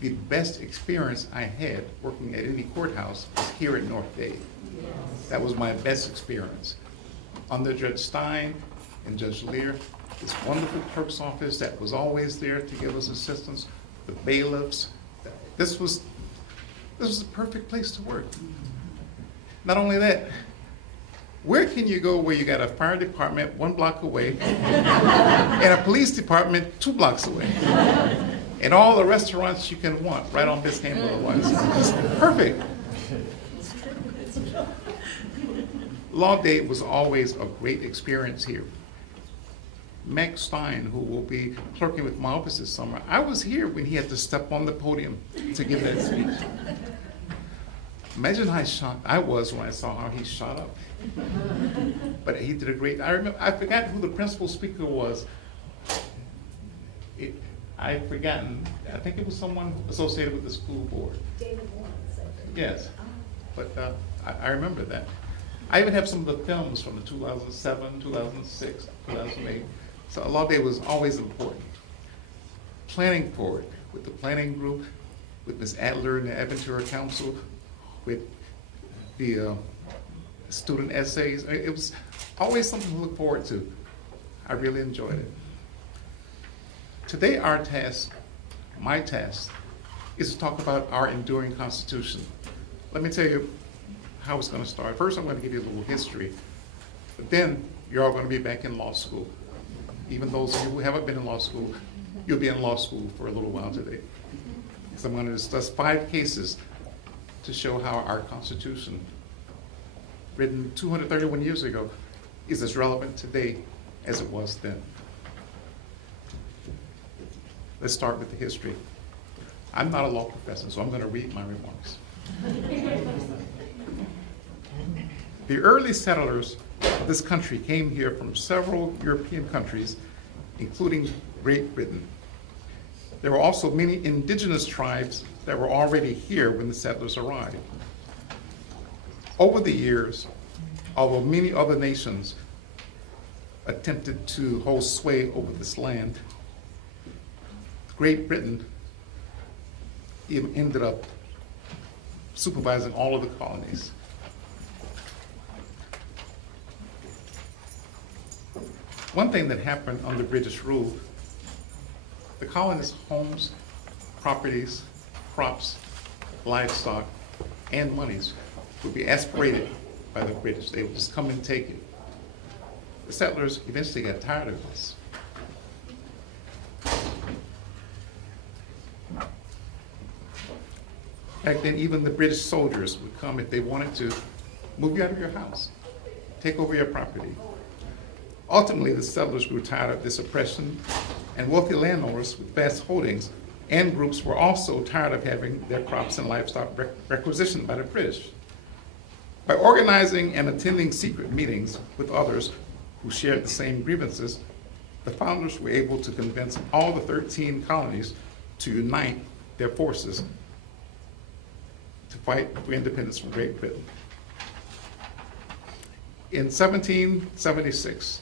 The best experience I had working at any courthouse was here at North Dade. Yes. That was my best experience. Under Judge Stein and Judge Lear, this wonderful clerk's office that was always there to give us assistance, the bailiffs. This was a perfect place to work. Not only that, where can you go where you got a fire department 1 block away and a police department 2 blocks away? And all the restaurants you can want right on Biscayne Boulevard. It's perfect. Law Day was always a great experience here. Max Stein, who will be clerking with my office this summer, I was here when he had to step on the podium to give that speech. Imagine how shocked I was when I saw how he shot up. But he did a great, I forgot who the principal speaker was. I've forgotten, I think it was someone associated with the school board. David Warren. Yes, but I remember that. I even have some of the films from the 2007, 2006, 2008. So Law Day was always important. Planning for it with the planning group, with Ms. Adler and the Aventura Council, with the student essays. It was always something to look forward to. I really enjoyed it. Today, our task, my task, is to talk about our enduring Constitution. Let me tell you how it's going to start. First, I'm going to give you a little history, but then you're all going to be back in law school. Even those of you who haven't been in law school, you'll be in law school for a little while today. So I'm going to discuss 5 cases to show how our Constitution, written 231 years ago, is as relevant today as it was then. Let's start with the history. I'm not a law professor, so I'm going to read my remarks. The early settlers of this country came here from several European countries, including Great Britain. There were also many indigenous tribes that were already here when the settlers arrived. Over the years, although many other nations attempted to hold sway over this land, Great Britain ended up supervising all of the colonies. One thing that happened under British rule, the colonists' homes, properties, crops, livestock, and monies would be aspirated by the British. They would just come and take it. The settlers eventually got tired of this. Back then, even the British soldiers would come if they wanted to move you out of your house, take over your property. Ultimately, the settlers grew tired of this oppression, and wealthy landowners with vast holdings and groups were also tired of having their crops and livestock requisitioned by the British. By organizing and attending secret meetings with others who shared the same grievances, the founders were able to convince all the 13 colonies to unite their forces to fight for independence from Great Britain. In 1776,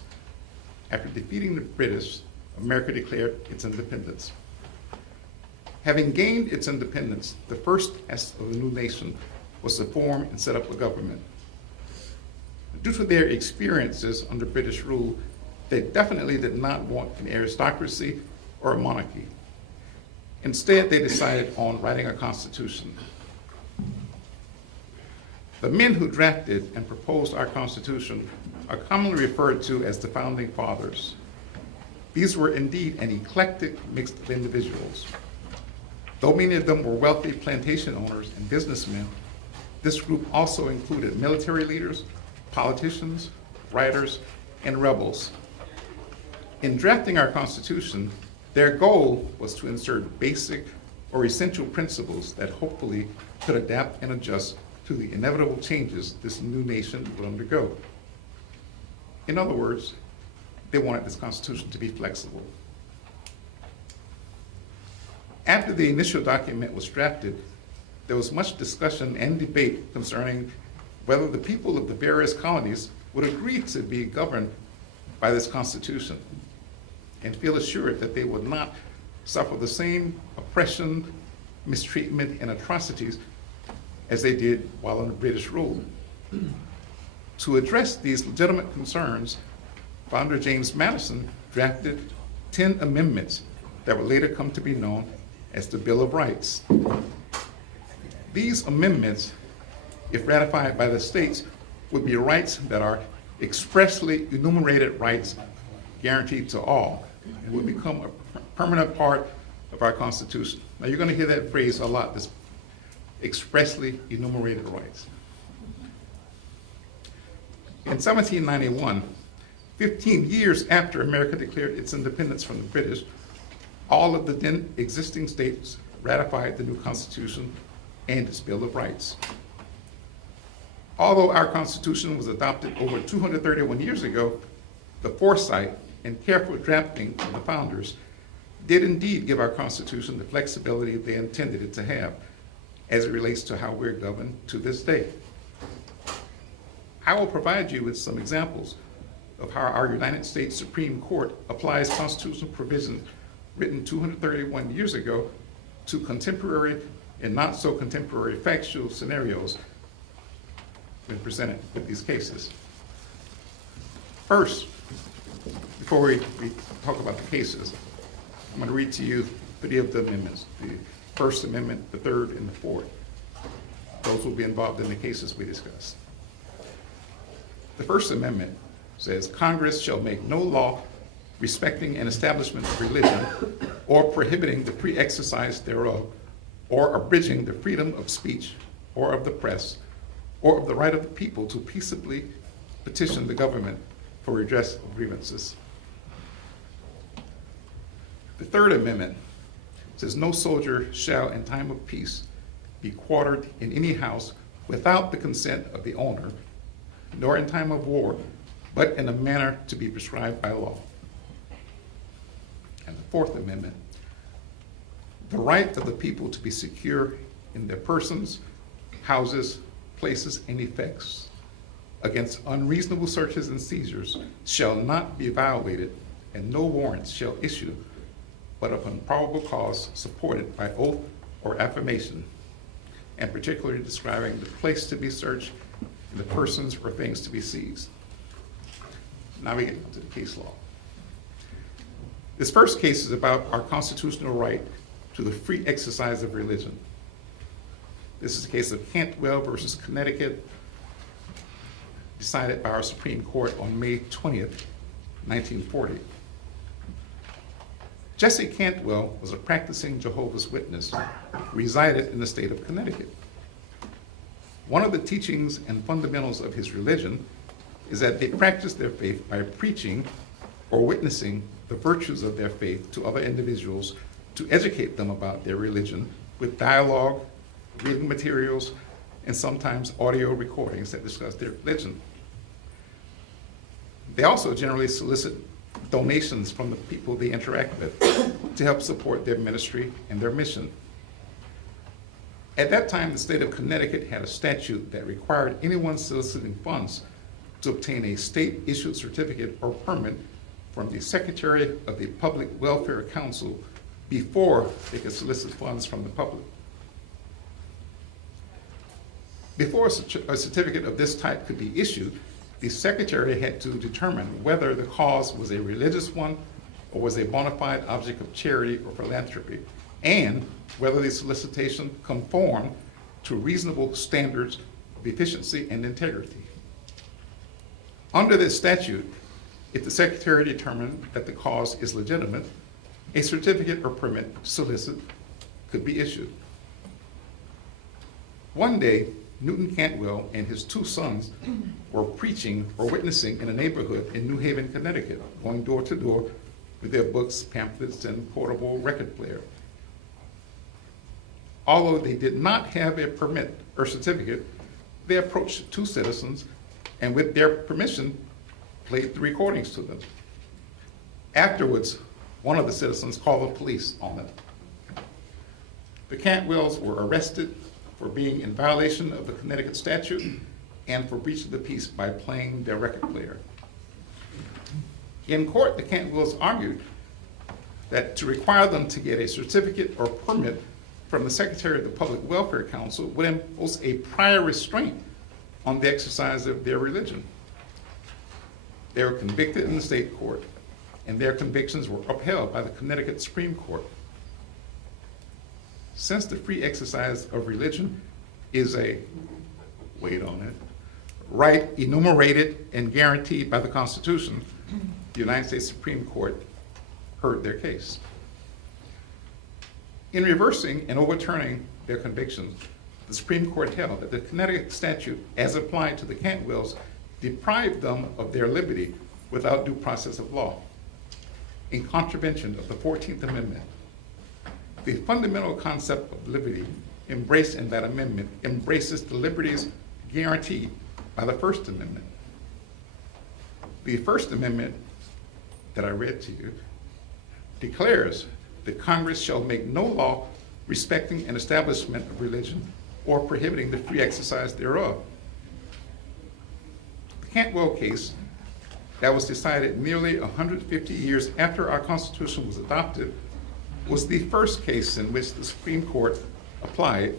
after defeating the British, America declared its independence. Having gained its independence, the first task of the new nation was to form and set up a government. Due to their experiences under British rule, they definitely did not want an aristocracy or a monarchy. Instead, they decided on writing a constitution. The men who drafted and proposed our Constitution are commonly referred to as the Founding Fathers. These were indeed an eclectic mix of individuals. Though many of them were wealthy plantation owners and businessmen, this group also included military leaders, politicians, writers, and rebels. In drafting our Constitution, their goal was to insert basic or essential principles that hopefully could adapt and adjust to the inevitable changes this new nation would undergo. In other words, they wanted this Constitution to be flexible. After the initial document was drafted, there was much discussion and debate concerning whether the people of the various colonies would agree to be governed by this Constitution and feel assured that they would not suffer the same oppression, mistreatment, and atrocities as they did while under British rule. To address these legitimate concerns, Founder James Madison drafted 10 amendments that would later come to be known as the Bill of Rights. These amendments, if ratified by the states, would be rights that are expressly enumerated rights guaranteed to all and would become a permanent part of our Constitution. Now you're going to hear that phrase a lot, this expressly enumerated rights. In 1791, 15 years after America declared its independence from the British, all of the then existing states ratified the new Constitution and its Bill of Rights. Although our Constitution was adopted over 231 years ago, the foresight and careful drafting of the founders did indeed give our Constitution the flexibility they intended it to have as it relates to how we're governed to this day. I will provide you with some examples of how our United States Supreme Court applies constitutional provisions written 231 years ago to contemporary and not so contemporary factual scenarios when presented with these cases. First, before we talk about the cases, I'm going to read to you 3 of the amendments, the First Amendment, the Third, and the Fourth. Those will be involved in the cases we discuss. The First Amendment says, Congress shall make no law respecting an establishment of religion or prohibiting the free exercise thereof, or abridging the freedom of speech or of the press, or of the right of the people to peaceably petition the government for redress of grievances. The Third Amendment says, no soldier shall in time of peace be quartered in any house without the consent of the owner, nor in time of war, but in a manner to be prescribed by law. And the Fourth Amendment, the right of the people to be secure in their persons, houses, places, and effects against unreasonable searches and seizures shall not be violated, and no warrants shall issue but upon probable cause supported by oath or affirmation, and particularly describing the place to be searched and the persons or things to be seized. Now we get into the case law. This first case is about our constitutional right to the free exercise of religion. This is the case of Cantwell versus Connecticut, decided by our Supreme Court on May 20th, 1940. Jesse Cantwell was a practicing Jehovah's Witness who resided in the state of Connecticut. One of the teachings and fundamentals of his religion is that they practice their faith by preaching or witnessing the virtues of their faith to other individuals to educate them about their religion with dialogue, reading materials, and sometimes audio recordings that discuss their religion. They also generally solicit donations from the people they interact with to help support their ministry and their mission. At that time, the state of Connecticut had a statute that required anyone soliciting funds to obtain a state-issued certificate or permit from the Secretary of the Public Welfare Council before they could solicit funds from the public. Before a certificate of this type could be issued, the secretary had to determine whether the cause was a religious one or was a bona fide object of charity or philanthropy, and whether the solicitation conformed to reasonable standards of efficiency and integrity. Under this statute, if the secretary determined that the cause is legitimate, a certificate or permit to solicit could be issued. One day, Newton Cantwell and his 2 sons were preaching or witnessing in a neighborhood in New Haven, Connecticut, going door to door with their books, pamphlets, and portable record player. Although they did not have a permit or certificate, they approached 2 citizens and with their permission, played the recordings to them. Afterwards, one of the citizens called the police on them. The Cantwells were arrested for being in violation of the Connecticut statute and for breach of the peace by playing their record player. In court, the Cantwells argued that to require them to get a certificate or permit from the Secretary of the Public Welfare Council would impose a prior restraint on the exercise of their religion. They were convicted in the state court, and their convictions were upheld by the Connecticut Supreme Court. Since the free exercise of religion is a, wait on it, right enumerated and guaranteed by the Constitution, the United States Supreme Court heard their case. In reversing and overturning their convictions, the Supreme Court held that the Connecticut statute, as applied to the Cantwells, deprived them of their liberty without due process of law, in contravention of the 14th Amendment. The fundamental concept of liberty embraced in that amendment embraces the liberties guaranteed by the First Amendment. The First Amendment that I read to you declares that Congress shall make no law respecting an establishment of religion or prohibiting the free exercise thereof. The Cantwell case that was decided nearly 150 years after our Constitution was adopted was the first case in which the Supreme Court applied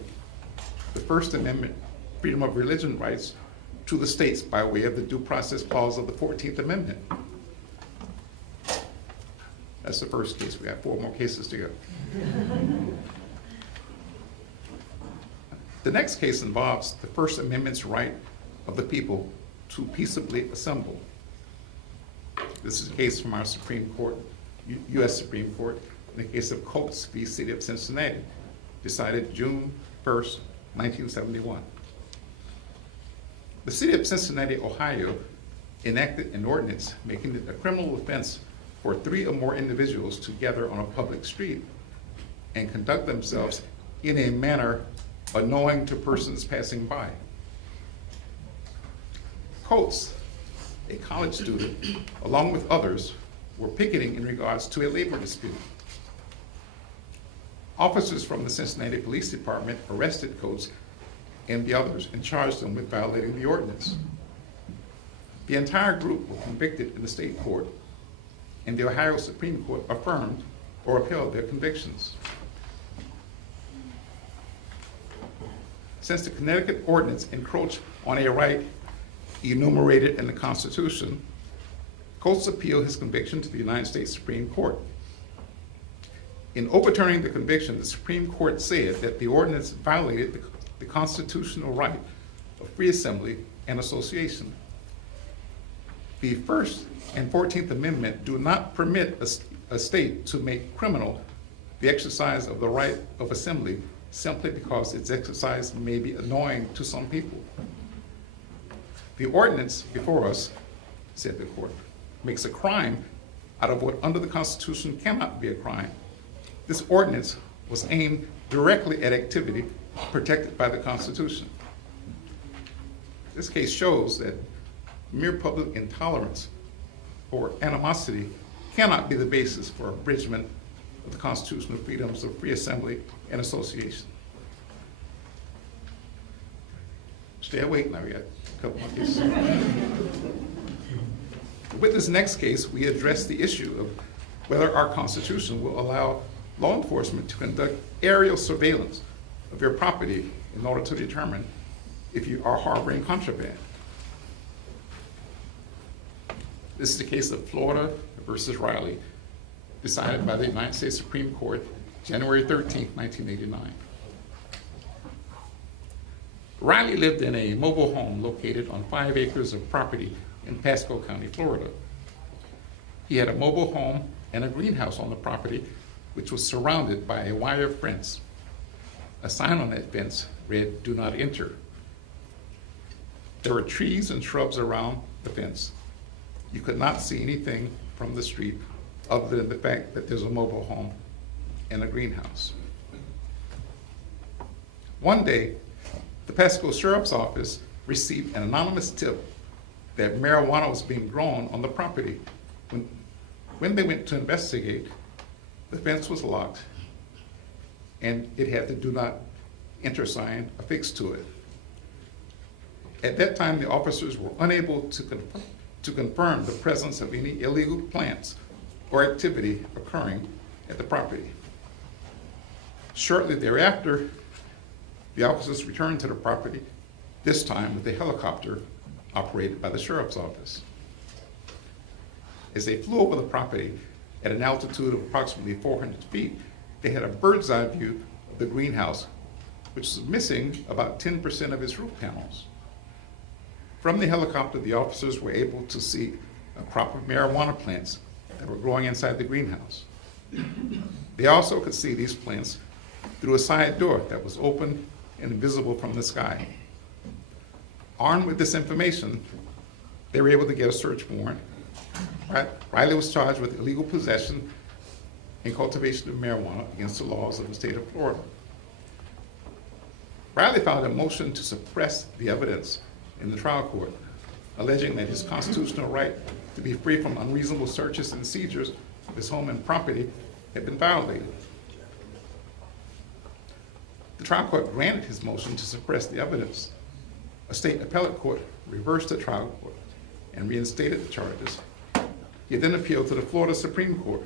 the First Amendment freedom of religion rights to the states by way of the Due Process Clause of the 14th Amendment. That's the first case. We got 4 more cases to go. The next case involves the First Amendment's right of the people to peaceably assemble. This is a case from our Supreme Court, U.S. Supreme Court, in the case of Coates v. City of Cincinnati, decided June 1st, 1971. The City of Cincinnati, Ohio, enacted an ordinance making it a criminal offense for 3 or more individuals to gather on a public street and conduct themselves in a manner annoying to persons passing by. Coates, a college student, along with others, were picketing in regards to a labor dispute. Officers from the Cincinnati Police Department arrested Coates and the others and charged them with violating the ordinance. The entire group were convicted in the state court, and the Ohio Supreme Court affirmed or upheld their convictions. Since the Connecticut ordinance encroached on a right enumerated in the Constitution, Coates appealed his conviction to the United States Supreme Court. In overturning the conviction, the Supreme Court said that the ordinance violated the constitutional right of free assembly and association. The First and 14th Amendment do not permit a state to make criminal the exercise of the right of assembly simply because its exercise may be annoying to some people. The ordinance before us, said the court, makes a crime out of what under the Constitution cannot be a crime. This ordinance was aimed directly at activity protected by the Constitution. This case shows that mere public intolerance or animosity cannot be the basis for abridgment of the constitutional freedoms of free assembly and association. Stay awake now, we got a couple more cases. With this next case, we address the issue of whether our Constitution will allow law enforcement to conduct aerial surveillance of your property in order to determine if you are harboring contraband. This is the case of Florida versus Riley, decided by the United States Supreme Court, January 13, 1989. Riley lived in a mobile home located on 5 acres of property in Pasco County, Florida. He had a mobile home and a greenhouse on the property, which was surrounded by a wire fence. A sign on that fence read, "Do not enter." There were trees and shrubs around the fence. You could not see anything from the street other than the fact that there's a mobile home and a greenhouse. One day, the Pasco Sheriff's Office received an anonymous tip that marijuana was being grown on the property. When they went to investigate, the fence was locked and it had the "Do not enter" sign affixed to it. At that time, the officers were unable to confirm the presence of any illegal plants or activity occurring at the property. Shortly thereafter, the officers returned to the property, this time with a helicopter operated by the sheriff's office. As they flew over the property at an altitude of approximately 400 feet, they had a bird's eye view of the greenhouse, which was missing about 10% of its roof panels. From the helicopter, the officers were able to see a crop of marijuana plants that were growing inside the greenhouse. They also could see these plants through a side door that was open and visible from the sky. Armed with this information, they were able to get a search warrant. Riley was charged with illegal possession and cultivation of marijuana against the laws of the state of Florida. Riley filed a motion to suppress the evidence in the trial court, alleging that his constitutional right to be free from unreasonable searches and seizures of his home and property had been violated. The trial court granted his motion to suppress the evidence. A state appellate court reversed the trial court and reinstated the charges. He then appealed to the Florida Supreme Court.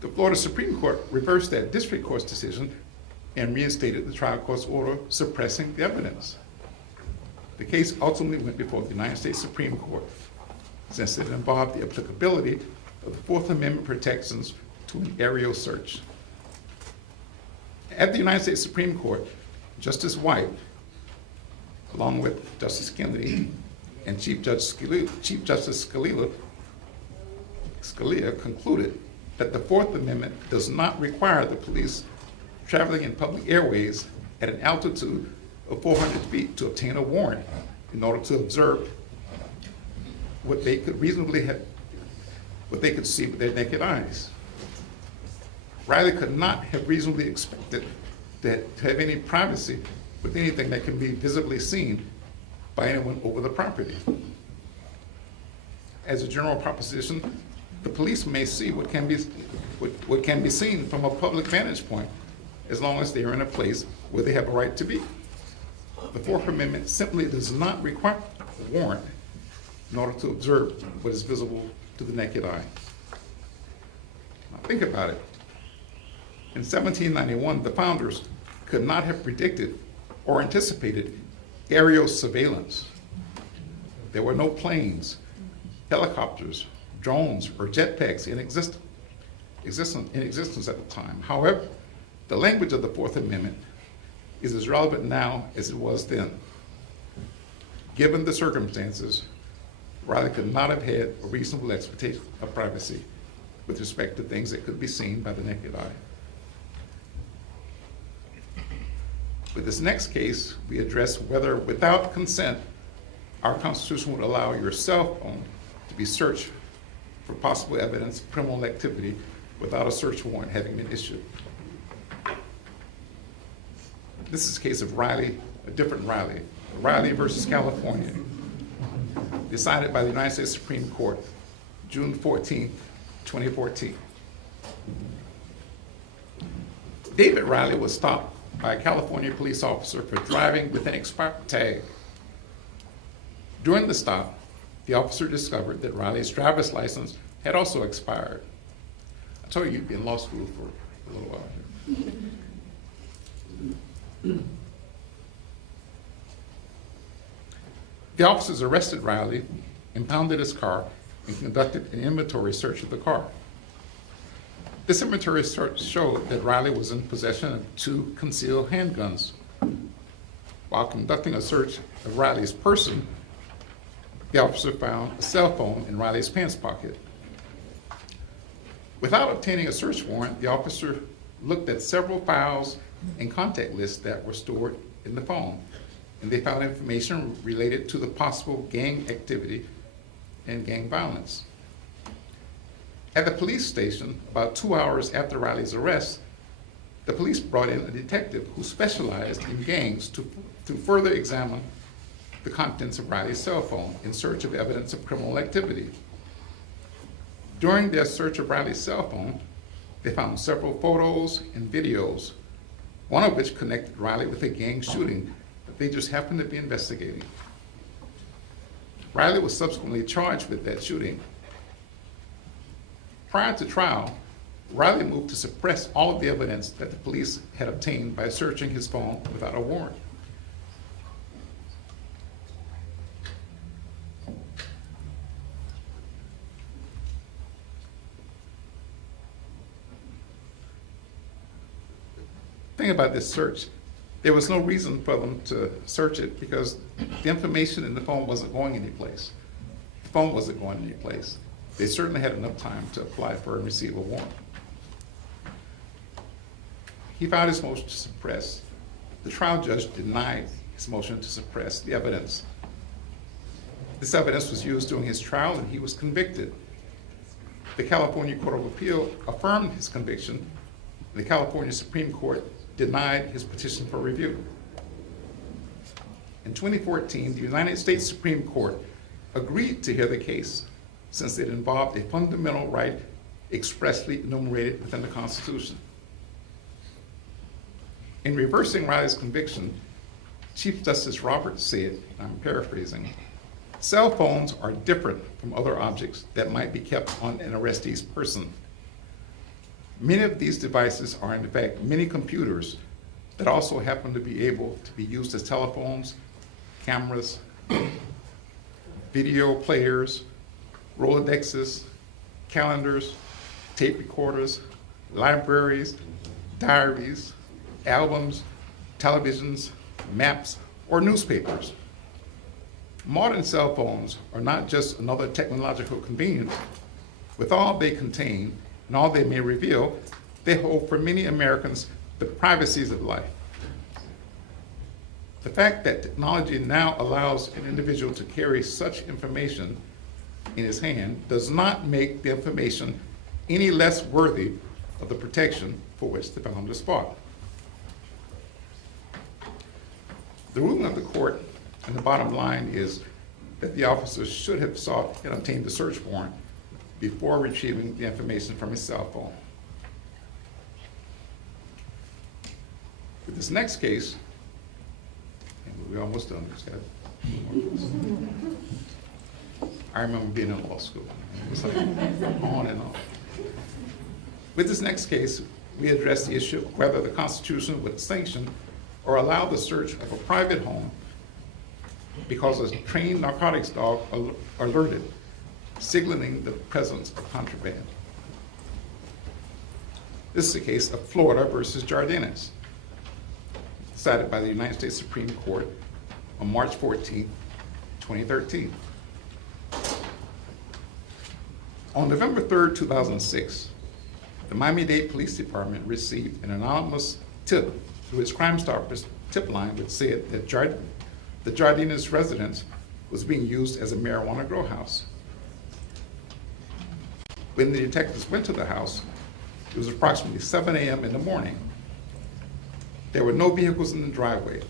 The Florida Supreme Court reversed that district court's decision and reinstated the trial court's order suppressing the evidence. The case ultimately went before the United States Supreme Court, since it involved the applicability of the Fourth Amendment protections to an aerial search. At the United States Supreme Court, Justice White, along with Justice Kennedy and Chief Justice Scalia concluded that the Fourth Amendment does not require the police traveling in public airways at an altitude of 400 feet to obtain a warrant in order to observe what they could reasonably have, what they could see with their naked eyes. Riley could not have reasonably expected to have any privacy with anything that can be visibly seen by anyone over the property. As a general proposition, the police may see what can be seen from a public vantage point as long as they are in a place where they have a right to be. The Fourth Amendment simply does not require a warrant in order to observe what is visible to the naked eye. Now think about it. In 1791, the founders could not have predicted or anticipated aerial surveillance. There were no planes, helicopters, drones, or jetpacks in existence at the time. However, the language of the Fourth Amendment is as relevant now as it was then. Given the circumstances, Riley could not have had a reasonable expectation of privacy with respect to things that could be seen by the naked eye. With this next case, we address whether, without consent, our Constitution would allow your cell phone to be searched for possible evidence of criminal activity without a search warrant having been issued. This is a case of Riley, a different Riley, Riley versus California, decided by the United States Supreme Court, June 14, 2014. David Riley was stopped by a California police officer for driving with an expired tag. During the stop, the officer discovered that Riley's driver's license had also expired. I told you you'd be in law school for a little while. The officers arrested Riley, impounded his car, and conducted an inventory search of the car. This inventory search showed that Riley was in possession of 2 concealed handguns. While conducting a search of Riley's person, the officer found a cell phone in Riley's pants pocket. Without obtaining a search warrant, the officer looked at several files and contact lists that were stored in the phone, and they found information related to the possible gang activity and gang violence. At the police station, about 2 hours after Riley's arrest, the police brought in a detective who specialized in gangs to further examine the contents of Riley's cell phone in search of evidence of criminal activity. During their search of Riley's cell phone, they found several photos and videos, one of which connected Riley with a gang shooting that they just happened to be investigating. Riley was subsequently charged with that shooting. Prior to trial, Riley moved to suppress all of the evidence that the police had obtained by searching his phone without a warrant. The thing about this search, there was no reason for them to search it because the information in the phone wasn't going anyplace. The phone wasn't going anyplace. They certainly had enough time to apply for and receive a warrant. He filed his motion to suppress. The trial judge denied his motion to suppress the evidence. This evidence was used during his trial and he was convicted. The California Court of Appeal affirmed his conviction. The California Supreme Court denied his petition for review. In 2014, the United States Supreme Court agreed to hear the case since it involved a fundamental right expressly enumerated within the Constitution. In reversing Riley's conviction, Chief Justice Roberts said, I'm paraphrasing, cell phones are different from other objects that might be kept on an arrestee's person. Many of these devices are in fact mini computers that also happen to be able to be used as telephones, cameras, video players, Rolodexes, calendars, tape recorders, libraries, diaries, albums, televisions, maps, or newspapers. Modern cell phones are not just another technological convenience. With all they contain and all they may reveal, they hold for many Americans the privacies of life. The fact that technology now allows an individual to carry such information in his hand does not make the information any less worthy of the protection for which the founders fought. The ruling of the court, and the bottom line, is that the officers should have sought and obtained the search warrant before retrieving the information from his cell phone. With this next case, and we're almost done, just got I remember being in law school. It was like on and on. With this next case, we address the issue of whether the Constitution would sanction or allow the search of a private home because a trained narcotics dog alerted, signaling the presence of contraband. This is the case of Florida versus Jordanis, decided by the United States Supreme Court on March 14, 2013. On November 3rd, 2006, the Miami-Dade Police Department received an anonymous tip through its Crime Stoppers tip line, which said that the Jordanis residence was being used as a marijuana grow house. When the detectives went to the house, it was approximately 7 a.m. in the morning. There were no vehicles in the driveway.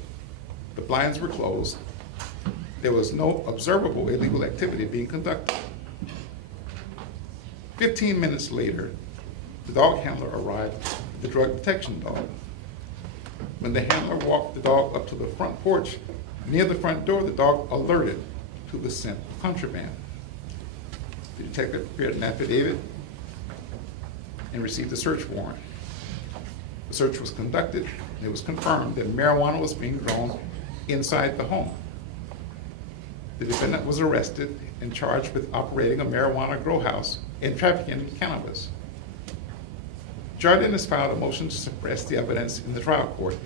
The blinds were closed. There was no observable illegal activity being conducted. 15 minutes later, the dog handler arrived with the drug detection dog. When the handler walked the dog up to the front porch, near the front door, the dog alerted to the scent of contraband. The detective prepared an affidavit and received a search warrant. The search was conducted, and it was confirmed that marijuana was being grown inside the home. The defendant was arrested and charged with operating a marijuana grow house and trafficking cannabis. Jordanis filed a motion to suppress the evidence in the trial court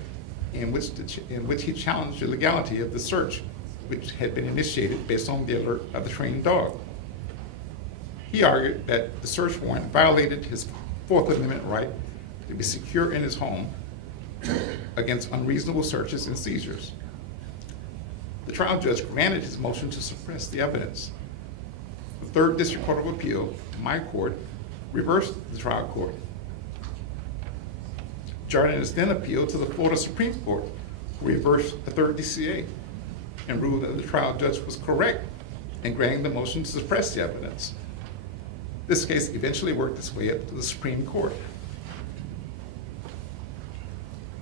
in which he challenged the legality of the search, which had been initiated based on the alert of the trained dog. He argued that the search warrant violated his Fourth Amendment right to be secure in his home against unreasonable searches and seizures. The trial judge granted his motion to suppress the evidence. The Third District Court of Appeal, my court, reversed the trial court. Jordanis then appealed to the Florida Supreme Court, who reversed the Third DCA and ruled that the trial judge was correct in granting the motion to suppress the evidence. This case eventually worked its way up to the Supreme Court.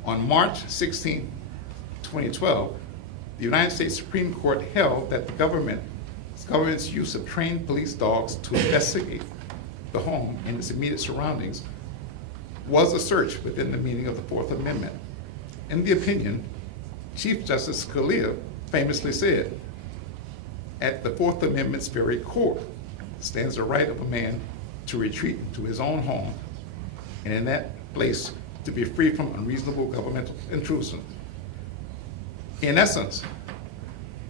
On March 16, 2012, the United States Supreme Court held that the government's use of trained police dogs to investigate the home and its immediate surroundings was a search within the meaning of the Fourth Amendment. In the opinion, Chief Justice Scalia famously said, "At the Fourth Amendment's very core stands the right of a man to retreat to his own home, and in that place to be free from unreasonable governmental intrusion." In essence,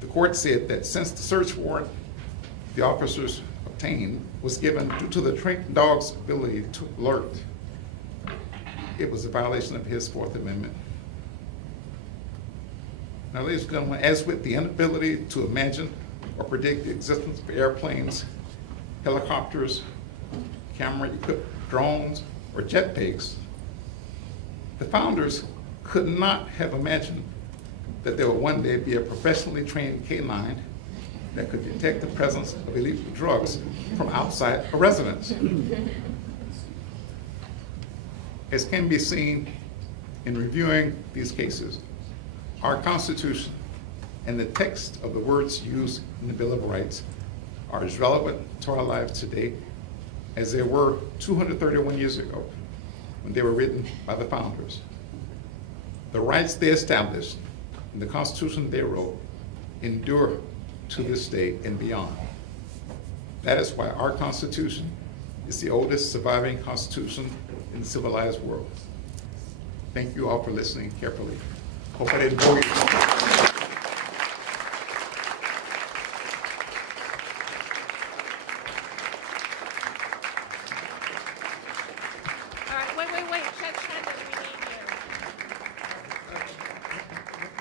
the court said that since the search warrant the officers obtained was given due to the trained dog's ability to alert, it was a violation of his Fourth Amendment. Now, ladies and gentlemen, as with the inability to imagine or predict the existence of airplanes, helicopters, camera-equipped drones, or jetpacks, the founders could not have imagined that there would one day be a professionally trained canine that could detect the presence of illegal drugs from outside a residence. As can be seen in reviewing these cases, our Constitution and the text of the words used in the Bill of Rights are as relevant to our lives today as they were 231 years ago when they were written by the founders. The rights they established and the Constitution they wrote endure to this day and beyond. That is why our Constitution It's the oldest surviving constitution in the civilized world. Thank you all for listening carefully. Hope I didn't bore you. All right, wait. Judge Hendon, we need you.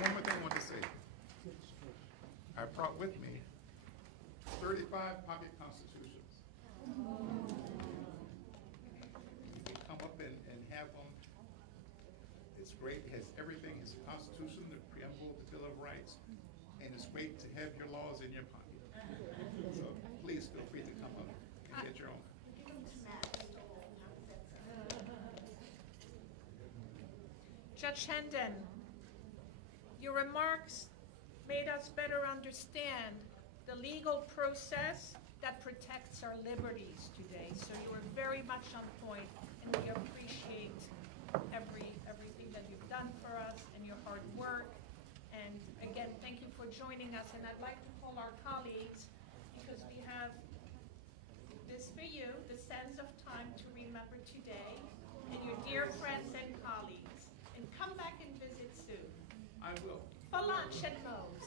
One more thing I want to say. I brought with me 35 pocket constitutions. You can come up and have them. It's great. It has everything. It's the Constitution, the preamble, the Bill of Rights, and it's great to have your laws in your pocket. So please feel free to come up and get your own. Judge Hendon, your remarks made us better understand the legal process that protects our liberties today. So you were very much on point, and we appreciate everything that you've done for us and your hard work. And again, thank you for joining us. And I'd like to call our colleagues, because we have this for you, the sense of time to remember today, and your dear friends and colleagues. And come back and visit soon. I will. For lunch at Moe's.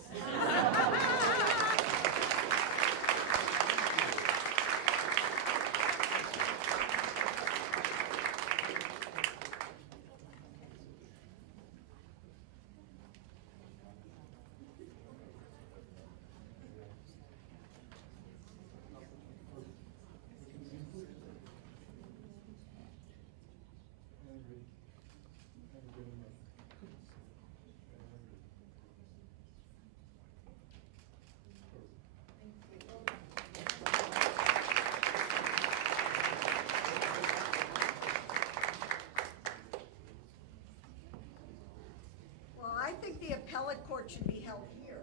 Well, I think the appellate court should be held here,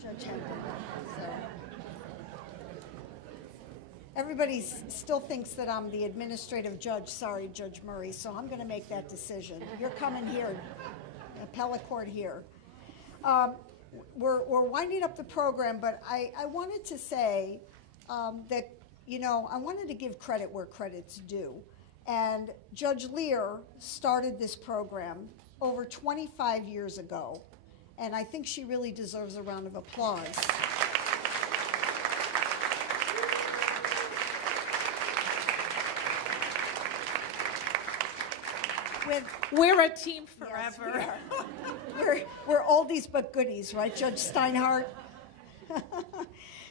Judge Hendon. So. Everybody still thinks that I'm the administrative judge. Sorry, Judge Murray. So I'm going to make that decision. You're coming here, appellate court here. We're winding up the program, but I wanted to say that, you know, I wanted to give credit where credit's due. And Judge Lear started this program over 25 years ago, and I think she really deserves a round of applause. We're a team Yes, forever. we are. We're oldies but goodies, right, Judge Steinhardt?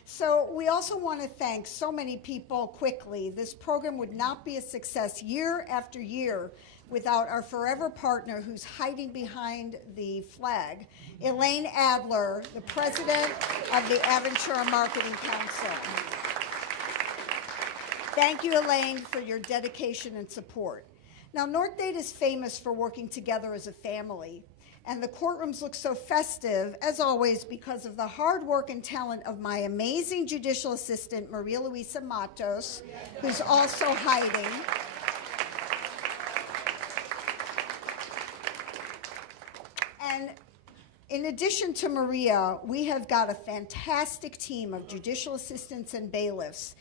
So we also want to thank so many people quickly. This program would not be a success year after year without our forever partner who's hiding behind the flag, Elaine Adler, the president of the Aventura Marketing Council. Thank you, Elaine, for your dedication and support. Now, North Dade is famous for working together as a family, and the courtrooms look so festive, as always, because of the hard work and talent of my amazing judicial assistant, Maria Luisa Matos, who's also hiding. And in addition to Maria, we have got a fantastic team of judicial assistants and bailiffs.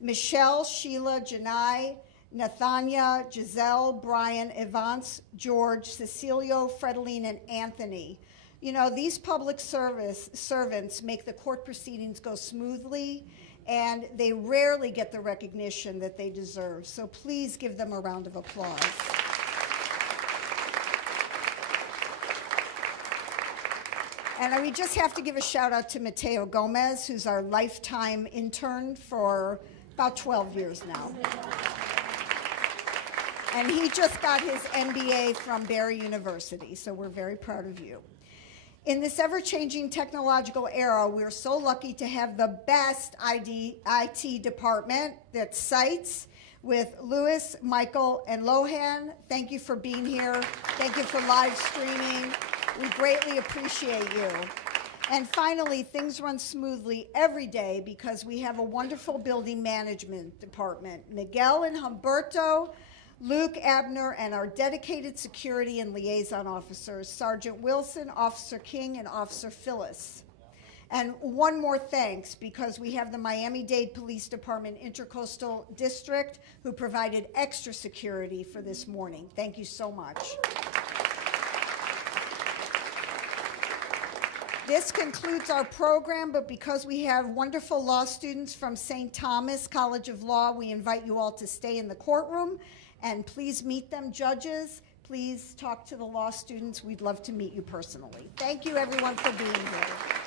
Michelle, Sheila, Janai, Nathania, Giselle, Brian, Evance, George, Cecilio, Fredeline, and Anthony. You know, these public servants make the court proceedings go smoothly, and they rarely get the recognition that they deserve. So please give them a round of applause. And we just have to give a shout out to Mateo Gomez, who's our lifetime intern for about 12 years now. And he just got his MBA from Barry University, so we're very proud of you. In this ever-changing technological era, we're so lucky to have the best IT department that cites with Louis, Michael, and Lohan. Thank you for being here. Thank you for live streaming. We greatly appreciate you. And finally, things run smoothly every day because we have a wonderful building management department. Miguel and Humberto, Luke, Abner, and our dedicated security and liaison officers, Sergeant Wilson, Officer King, and Officer Phyllis. And one more thanks, because we have the Miami-Dade Police Department Intercoastal District who provided extra security for this morning. Thank you so much. This concludes our program, but because we have wonderful law students from St. Thomas College of Law, we invite you all to stay in the courtroom, and please meet them, judges. Please talk to the law students. We'd love to meet you personally. Thank you, everyone, for being here.